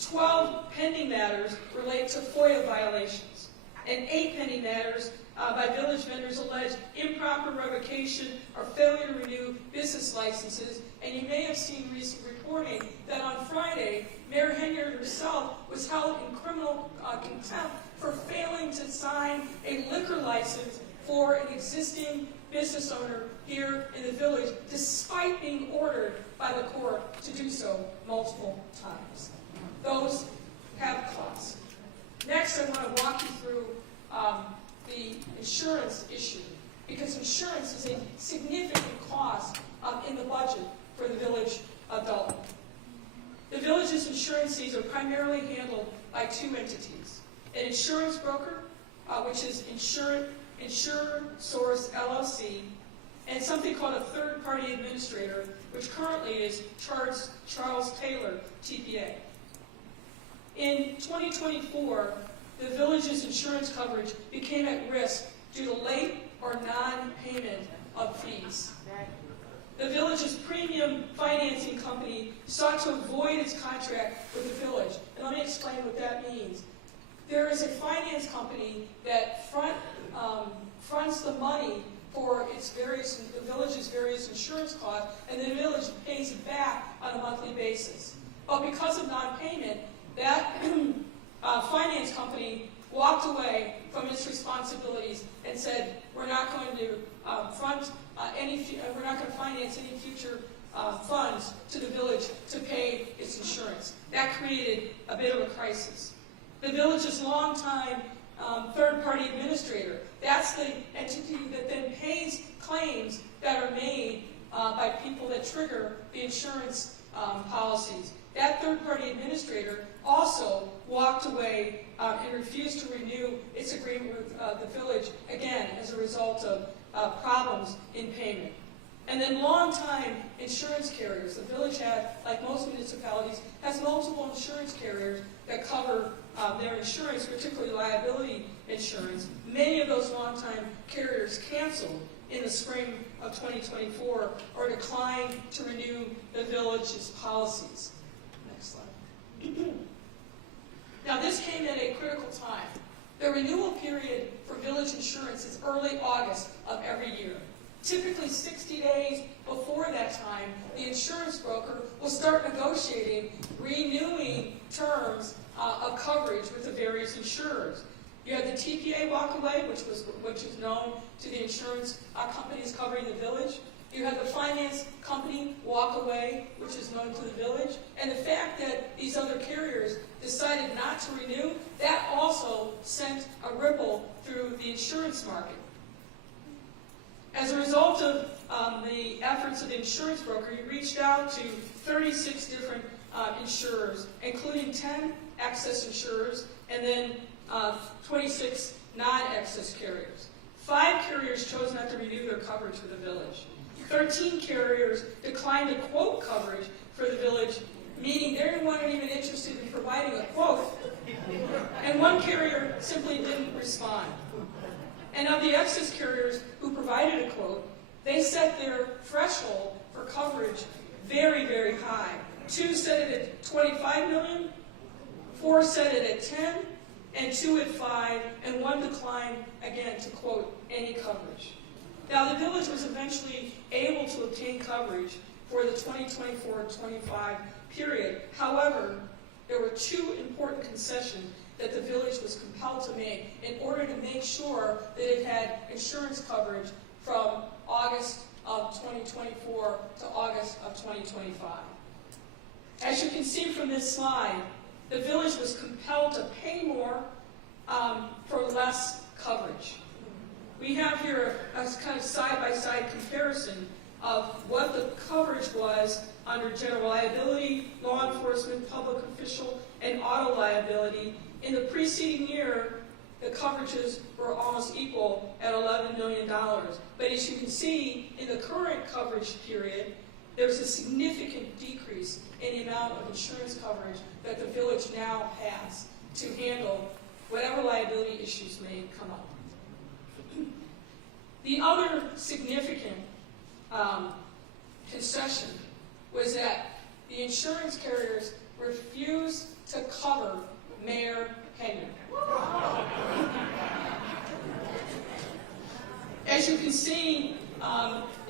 12 pending matters relate to FOIA violations, and 8 pending matters by village vendors allege improper revocation or failure to renew business licenses. And you may have seen recent reporting that on Friday, Mayor Henyard herself was held in criminal contempt for failing to sign a liquor license for an existing business owner here in the village, despite being ordered by the court to do so multiple times. Those have costs. Next, I want to walk you through the insurance issue, because insurance is a significant cost in the budget for the village of Dolton. The village's insurance fees are primarily handled by 2 entities: an insurance broker, which is Insurer Source LLC, and something called a third-party administrator, which currently is Charles Taylor, TPA. In 2024, the village's insurance coverage became at risk due to late or non-payment of fees. The village's premium financing company sought to avoid its contract with the village. And let me explain what that means. There is a finance company that fronts the money for the village's various insurance costs, and the village pays it back on a monthly basis. But because of non-payment, that finance company walked away from its responsibilities and said, we're not going to we're not going to finance any future funds to the village to pay its insurance. That created a bit of a crisis. The village's longtime third-party administrator, that's the entity that then pays claims that are made by people that trigger the insurance policies. That third-party administrator also walked away and refused to renew its agreement with the village, again, as a result of problems in payment. And then long-time insurance carriers. The village had, like most municipalities, has multiple insurance carriers that cover their insurance, particularly liability insurance. Many of those long-time carriers canceled in the spring of 2024 or declined to renew the village's policies. Next slide. Now, this came at a critical time. The renewal period for village insurance is early August of every year. Typically 60 days before that time, the insurance broker will start negotiating, renewing terms of coverage with the various insurers. You had the TPA walk away, which is known to the insurance companies covering the village. You had the finance company walk away, which is known to the village. And the fact that these other carriers decided not to renew, that also sent a ripple through the insurance market. As a result of the efforts of the insurance broker, he reached out to 36 different insurers, including 10 excess insurers and then 26 non-excess carriers. 5 carriers chose not to renew their coverage for the village. 13 carriers declined to quote coverage for the village, meaning they weren't even interested in providing a quote. And 1 carrier simply didn't respond. And of the excess carriers who provided a quote, they set their threshold for coverage very, very high. 2 set it at $25 million, 4 set it at 10, and 2 at 5, and 1 declined, again, to quote any coverage. Now, the village was eventually able to obtain coverage for the 2024-25 period. However, there were 2 important concessions that the village was compelled to make in order to make sure that it had insurance coverage from August of 2024 to August of 2025. As you can see from this slide, the village was compelled to pay more for less coverage. We have here a kind of side-by-side comparison of what the coverage was under general liability, law enforcement, public official, and auto liability. In the preceding year, the coverages were almost equal at $11 million. But as you can see, in the current coverage period, there's a significant decrease in the amount of insurance coverage that the village now has to handle whatever liability issues may come up. The other significant concession was that the insurance carriers refused to cover Mayor Henyard. As you can see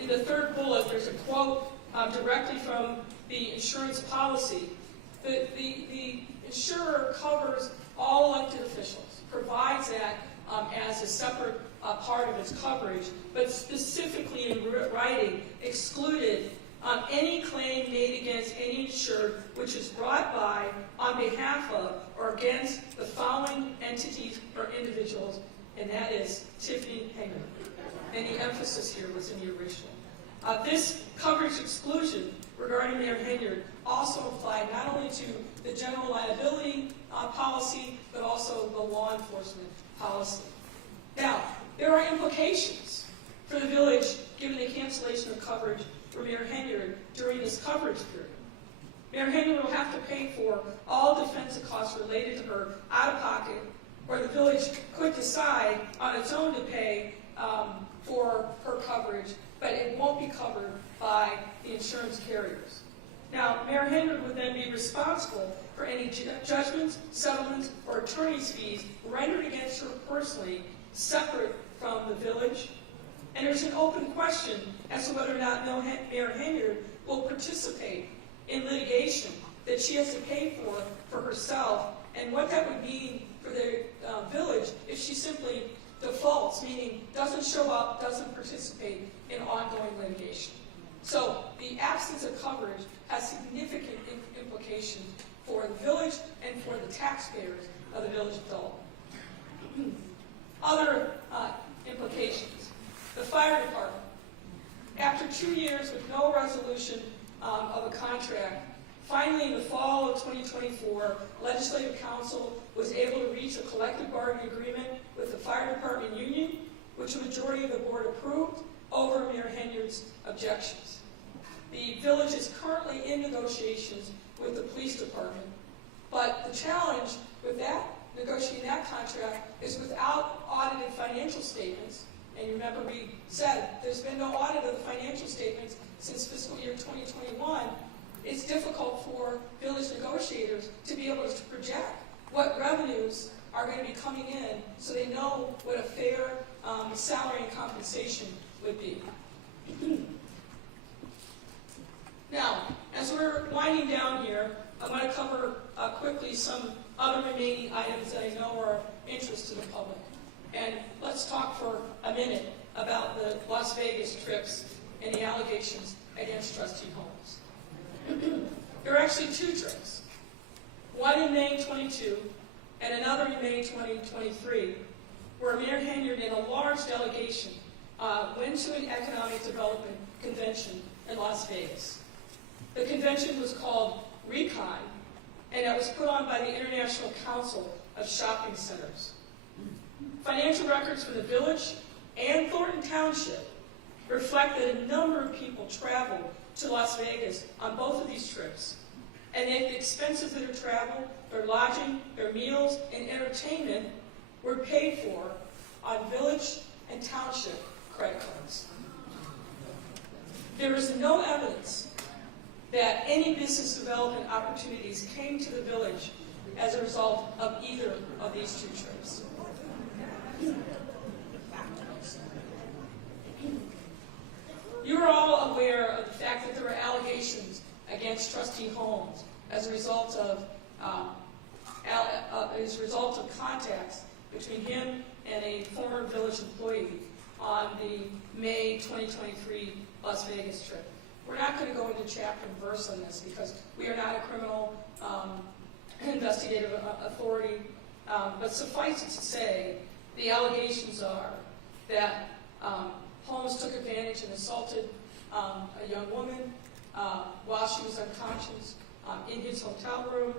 in the third bullet, there's a quote directly from the insurance policy. The insurer covers all elected officials, provides that as a separate part of its coverage, but specifically in writing excluded any claim made against any insured which is brought by, on behalf of, or against the following entities or individuals, and that is Tiffany Henyard. And the emphasis here was in the original. This coverage exclusion regarding Mayor Henyard also applied not only to the general liability policy, but also the law enforcement policy. Now, there are implications for the village given the cancellation of coverage for Mayor Henyard during this coverage period. Mayor Henyard will have to pay for all defensive costs related to her out of pocket, or the village could decide on its own to pay for her coverage, but it won't be covered by the insurance carriers. Now, Mayor Henyard would then be responsible for any judgments, settlements, or attorney's fees rendered against her personally, separate from the village. And there's an open question as to whether or not Mayor Henyard will participate in litigation that she has to pay for herself, and what that would mean for the village if she simply defaults, meaning doesn't show up, doesn't participate in ongoing litigation. So the absence of coverage has significant implications for the village and for the taxpayers of the village of Dolton. Other implications. The fire department. After 2 years with no resolution of a contract, finally in the fall of 2024, Legislative Council was able to reach a collective bargaining agreement with the fire department union, which a majority of the board approved over Mayor Henyard's objections. The village is currently in negotiations with the police department, but the challenge with that, negotiating that contract, is without audited financial statements. And you remember we said there's been no audit of the financial statements since fiscal year 2021. It's difficult for village negotiators to be able to project what revenues are going to be coming in so they know what a fair salary and compensation would be. Now, as we're winding down here, I'm going to cover quickly some other remaining items that I know are of interest to the public. And let's talk for a minute about the Las Vegas trips and the allegations against Trustee Holmes. There are actually 2 trips, one in May 22 and another in May 2023, where Mayor Henyard and a large delegation went to an economic development convention in Las Vegas. The convention was called Recon, and it was put on by the International Council of Shopping Centers. Financial records for the village and Thornton Township reflect that a number of people traveled to Las Vegas on both of these trips, and the expenses of their travel, their lodging, their meals, and entertainment were paid for on village and township credit cards. There is no evidence that any business development opportunities came to the village as a result of either of these 2 trips. You are all aware of the fact that there were allegations against Trustee Holmes as a result of contacts between him and a former village employee on the May 2023 Las Vegas trip. We're not going to go into chapter and verse on this because we are not a criminal investigative authority, but suffice it to say, the allegations are that Holmes took advantage and assaulted a young woman while she was unconscious in his hotel room,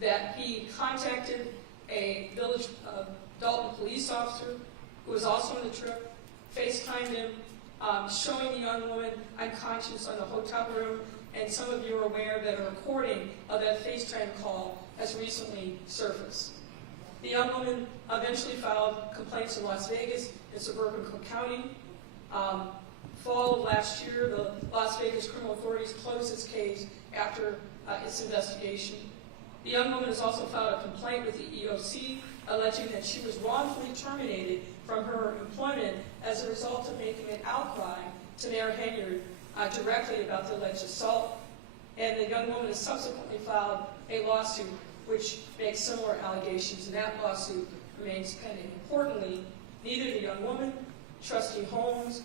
that he contacted a village Dolton police officer who was also on the trip, FaceTimed him, showing the young woman unconscious on the hotel room, and some of you are aware that a recording of that FaceTime call has recently surfaced. The young woman eventually filed complaints in Las Vegas and suburban Cook County. Fall of last year, the Las Vegas criminal authorities closed its case after its investigation. The young woman has also filed a complaint with the EOC alleging that she was wrongfully terminated from her employment as a result of making an outcry to Mayor Henyard directly about the alleged assault. And the young woman has subsequently filed a lawsuit which makes similar allegations, and that lawsuit remains pending. Importantly, neither the young woman, Trustee Holmes,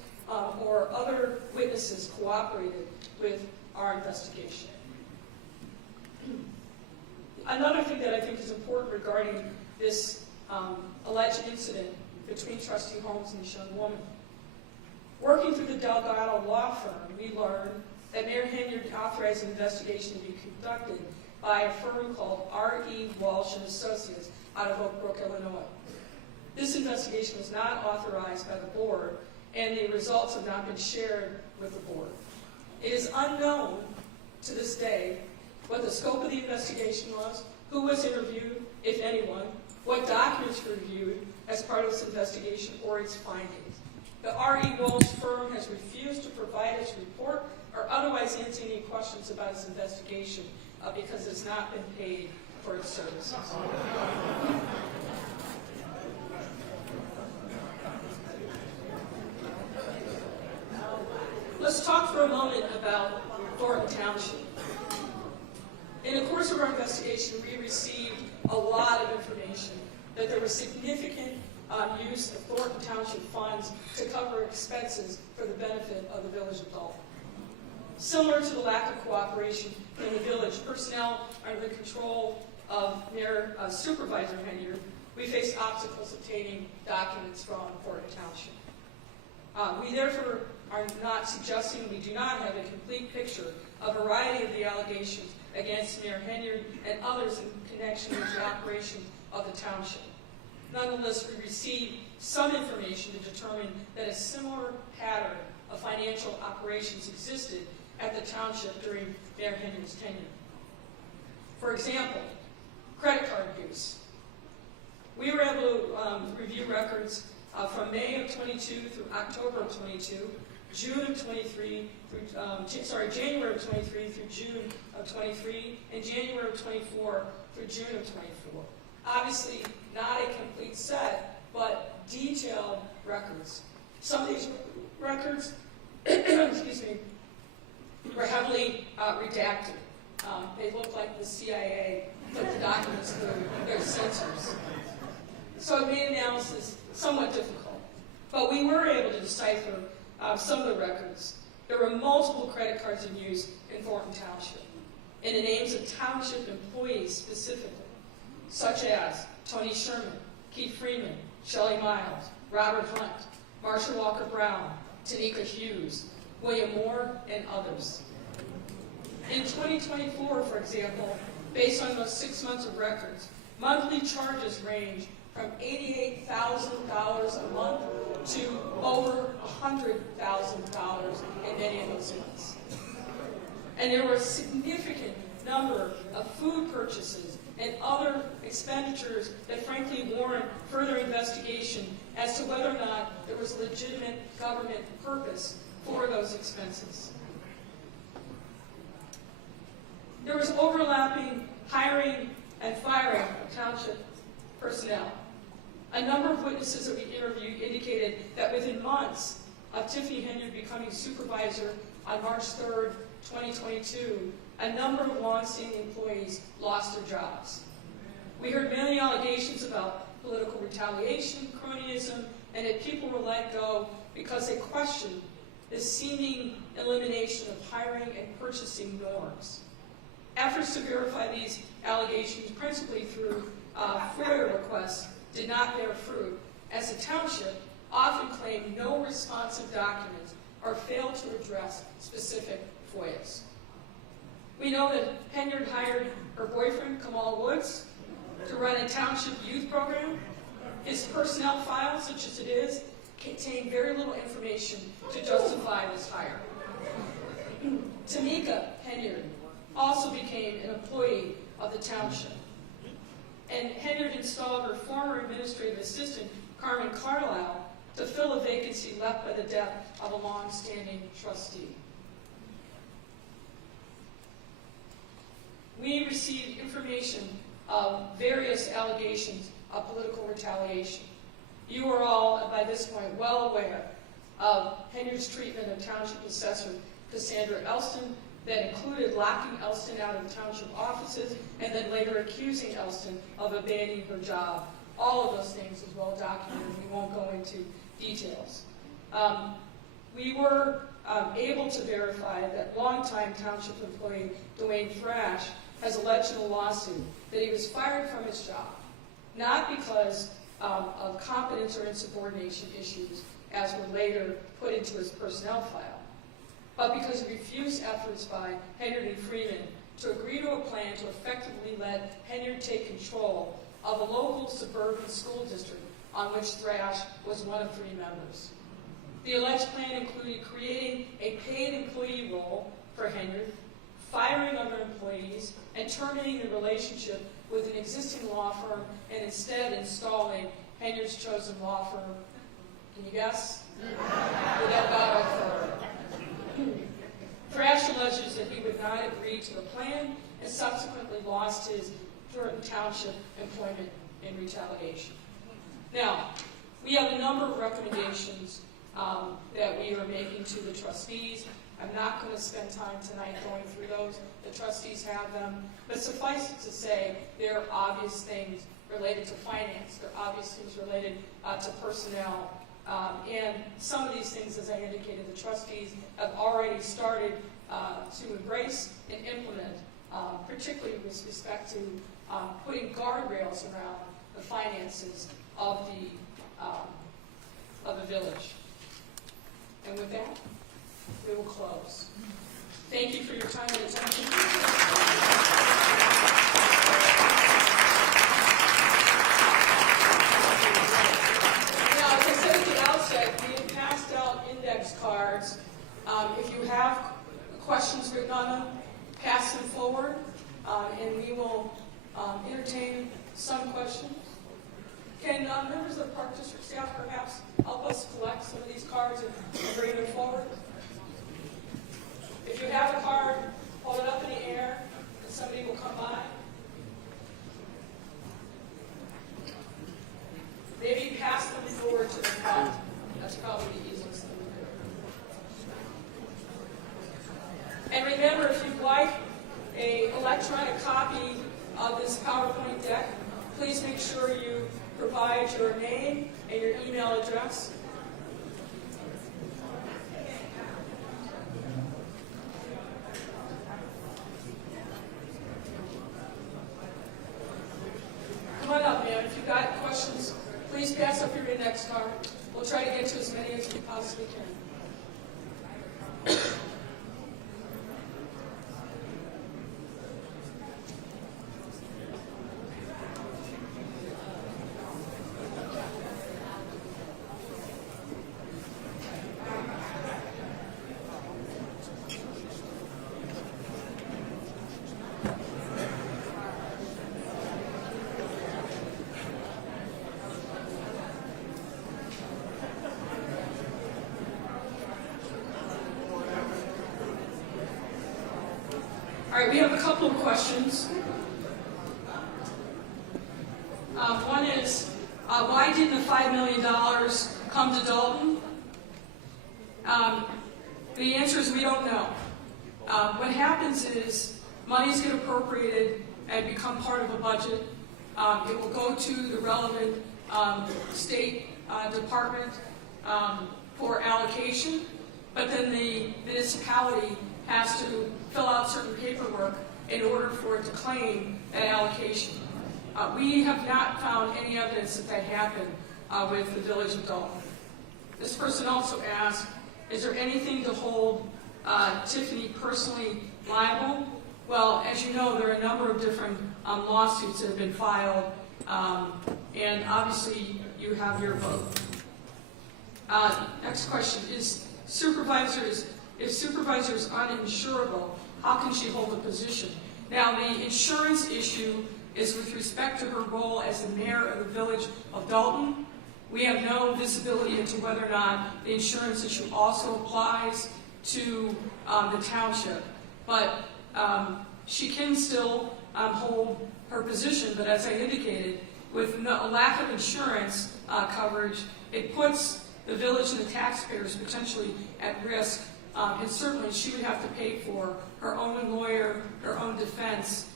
or other witnesses cooperated with our investigation. Another thing that I think is important regarding this alleged incident between Trustee Holmes and this young woman. Working through the Delgado law firm, we learned that Mayor Henyard authorized an investigation to be conducted by a firm called R.E. Walsh & Associates out of Oak Brook, Illinois. This investigation was not authorized by the board, and the results have not been shared with the board. It is unknown to this day what the scope of the investigation was, who was interviewed, if anyone, what documents were reviewed as part of this investigation, or its findings. The R.E. Walsh firm has refused to provide its report or otherwise answer any questions about its investigation because it's not been paid for its services. Let's talk for a moment about Thornton Township. In the course of our investigation, we received a lot of information that there was significant use of Thornton Township funds to cover expenses for the benefit of the village of Dolton. Similar to the lack of cooperation in the village, personnel under the control of Mayor Supervisor Henyard, we faced obstacles obtaining documents from Thornton Township. We therefore are not suggesting, we do not have a complete picture of a variety of the allegations against Mayor Henyard and others in connection with the operation of the township. Nonetheless, we received some information to determine that a similar pattern of financial operations existed at the township during Mayor Henyard's tenure. For example, credit card use. We were able to review records from May of 22 through October of 22, June of 23 through, January of 23 through June of 23, and January of 24 through June of 24. Obviously, not a complete set, but detailed records. Some of these records, excuse me, were heavily redacted. They look like the CIA put the documents through their censors. So it made analysis somewhat difficult. But we were able to decipher some of the records. There were multiple credit cards in use in Thornton Township, and the names of township employees specifically, such as Tony Sherman, Keith Freeman, Shelley Miles, Robert Hunt, Marsha Walker Brown, Tanika Hughes, William Moore, and others. In 2024, for example, based on those 6 months of records, monthly charges range from $88,000 a month to over $100,000 in many of those months. And there were a significant number of food purchases and other expenditures that frankly warrant further investigation as to whether or not there was legitimate government purpose for those expenses. There was overlapping hiring and firing of township personnel. A number of witnesses that we interviewed indicated that within months of Tiffany Henyard becoming supervisor on March 3rd, 2022, a number of long-standing employees lost their jobs. We heard many allegations about political retaliation, cronyism, and that people were let go because they questioned the seeming elimination of hiring and purchasing norms. Efforts to verify these allegations, principally through FOIA requests, did not bear fruit, as the township often claimed no responsive documents or failed to address specific FOIAs. We know that Henyard hired her boyfriend, Kamal Woods, to run a township youth program. His personnel file, such as it is, contained very little information to justify this hire. Tamika Henyard also became an employee of the township. And Henyard installed her former administrative assistant, Carmen Carlisle, to fill a vacancy left by the death of a long-standing trustee. We received information of various allegations of political retaliation. You are all, by this point, well aware of Henyard's treatment of Township Assessor Cassandra Elston that included locking Elston out of township offices and then later accusing Elston of abandoning her job. All of those things is well documented. We won't go into details. We were able to verify that longtime township employee Dwayne Thrash has alleged in a lawsuit that he was fired from his job, not because of competence or insubordination issues, as were later put into his personnel file, but because of refused efforts by Henyard and Freeman to agree to a plan to effectively let Henyard take control of a local suburban school district on which Thrash was one of 3 members. The alleged plan included creating a paid employee role for Henyard, firing other employees, and terminating the relationship with an existing law firm and instead installing Henyard's chosen law firm. Can you guess? Without firm. Thrash alleges that he would not agree to the plan and subsequently lost his Thornton Township employment in retaliation. Now, we have a number of recommendations that we are making to the trustees. I'm not going to spend time tonight going through those. The trustees have them. But suffice it to say, there are obvious things related to finance. There are obvious things related to personnel. And some of these things, as I indicated, the trustees have already started to embrace and implement, particularly with respect to putting guardrails around the finances of the village. And with that, we will close. Thank you for your time and attention. Now, as I said at the outset, we have passed out index cards. If you have questions written on them, pass them forward, and we will entertain some questions. Can members of the Park District staff perhaps help us collect some of these cards and bring them forward? If you have a card, hold it up in the air, and somebody will come by. Maybe pass them forward to the front. That's probably the easiest thing to do. And remember, if you'd like an electronic copy of this PowerPoint deck, please make sure you provide your name and your email address. Come on up, ma'am. If you've got questions, please pass up your index card. We'll try to get to as many as we possibly can. All right, we have a couple of questions. One is, why didn't the $5 million come to Dolton? The answer is we don't know. What happens is monies get appropriated and become part of a budget. It will go to the relevant state department for allocation, but then the municipality has to fill out certain paperwork in order for it to claim that allocation. We have not found any evidence that that happened with the village of Dolton. This person also asked, Is there anything to hold Tiffany personally liable? Well, as you know, there are a number of different lawsuits that have been filed, and obviously you have your vote. Next question is if supervisor is uninsurable, how can she hold the position? Now, the insurance issue is with respect to her role as the mayor of the village of Dolton. We have no visibility into whether or not the insurance issue also applies to the township. But she can still hold her position, but as I indicated, with a lack of insurance coverage, it puts the village and the taxpayers potentially at risk, and certainly she would have to pay for her own lawyer, her own defense,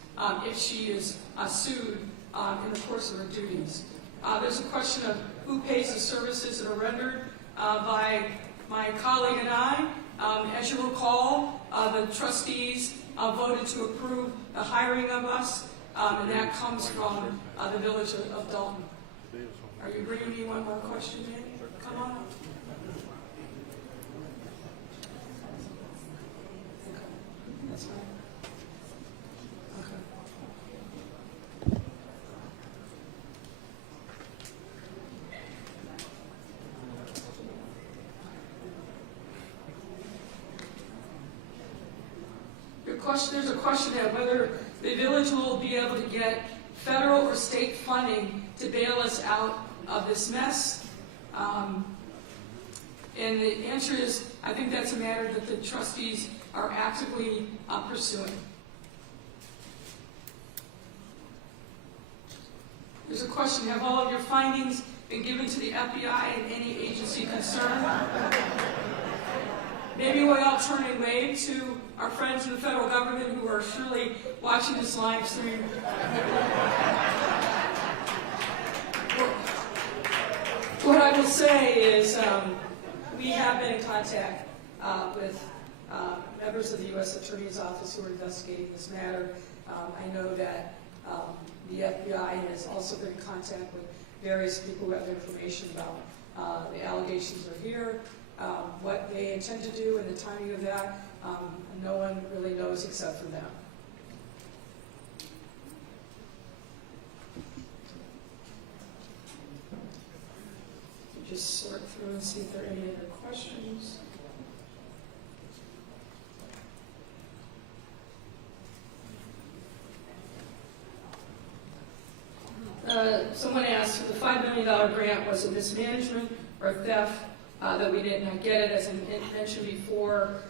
if she is sued in the course of her duties. There's a question of who pays the services that are rendered by my colleague and I. As you recall, the trustees voted to approve the hiring of us, and that comes from the village of Dolton. Are you bringing me one more question, Danny? Come on up. Okay. That's fine. Okay. There's a question of whether the village will be able to get federal or state funding to bail us out of this mess. And the answer is, I think that's a matter that the trustees are actively pursuing. There's a question, have all of your findings been given to the FBI and any agency concerned? Maybe we all turn and wave to our friends in the federal government who are surely watching this live stream. What I will say is we have been in contact with members of the U.S. Attorney's Office who are investigating this matter. I know that the FBI has also been in contact with various people who have information about the allegations are here. What they intend to do and the timing of that, no one really knows except for them. Just sort through and see if there are any other questions. Someone asked if the $5 million grant was a mismanagement or theft, that we did not get it. As I mentioned before,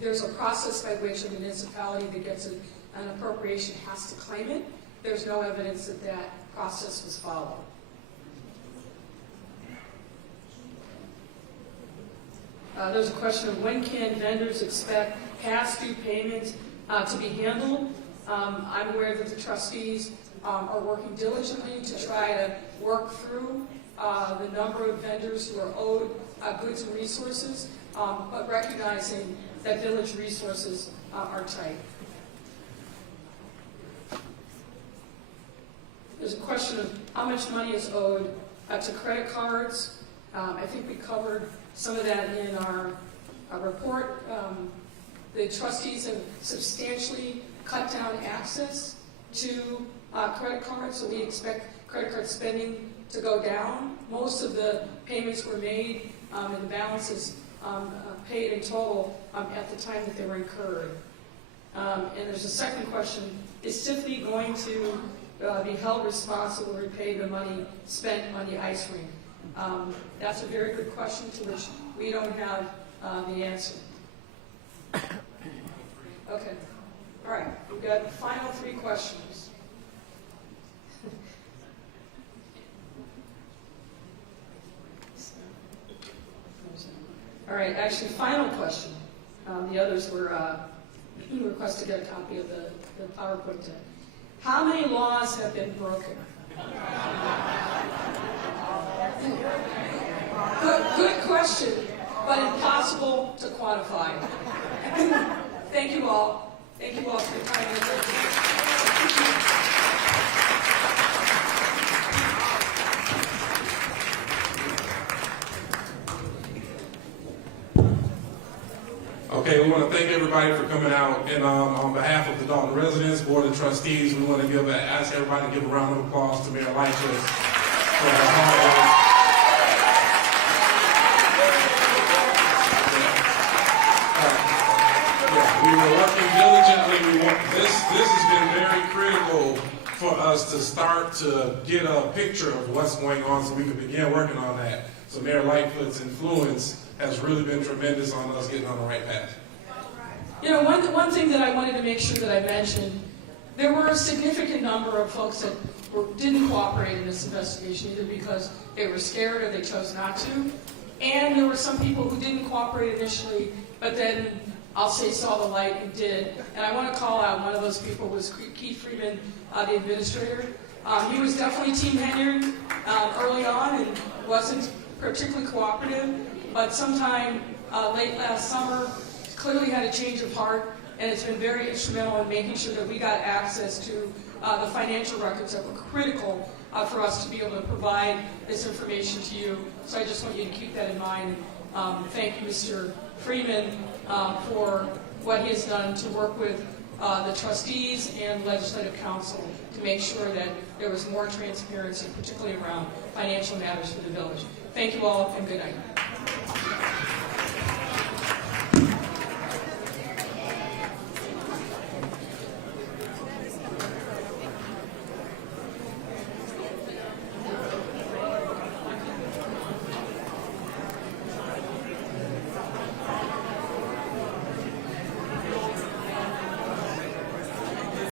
there's a process by which a municipality that gets an appropriation has to claim it. There's no evidence that that process was followed. There's a question of when can vendors expect past due payments to be handled. I'm aware that the trustees are working diligently to try to work through the number of vendors who are owed goods and resources, but recognizing that village resources are tight. There's a question of how much money is owed to credit cards. I think we covered some of that in our report. The trustees have substantially cut down access to credit cards, so we expect credit card spending to go down. Most of the payments were made and the balances paid in total at the time that they were incurred. And there's a second question, is Tiffany going to be held responsible to repay the money spent on the ice rink? That's a very good question to which we don't have the answer. Okay. All right. We've got the final 3 questions. All right. Actually, final question. The others were requested to get a copy of the PowerPoint deck. How many laws have been broken? Good question, but impossible to quantify. Thank you all. Thank you all for your time and attention. Okay, we want to thank everybody for coming out, and on behalf of the Dolton residents, Board of Trustees, we want to ask everybody to give a round of applause to Mayor Lightfoot for her hard work. We were working diligently. This has been very critical for us to start to get a picture of what's going on so we can begin working on that. So Mayor Lightfoot's influence has really been tremendous on us getting on the right path. You know, one thing that I wanted to make sure that I mentioned, there were a significant number of folks that didn't cooperate in this investigation, either because they were scared or they chose not to. And there were some people who didn't cooperate initially, but then, I'll say, saw the light and did. And I want to call out one of those people was Keith Freeman, the administrator. He was definitely Team Henyard early on and wasn't particularly cooperative, but sometime late last summer, clearly had a change of heart, and it's been very instrumental in making sure that we got access to the financial records that were critical for us to be able to provide this information to you. So I just want you to keep that in mind. Thank you, Mr. Freeman, for what he has done to work with the trustees and legislative council to make sure that there was more transparency, particularly around financial matters for the village. Thank you all, and good night.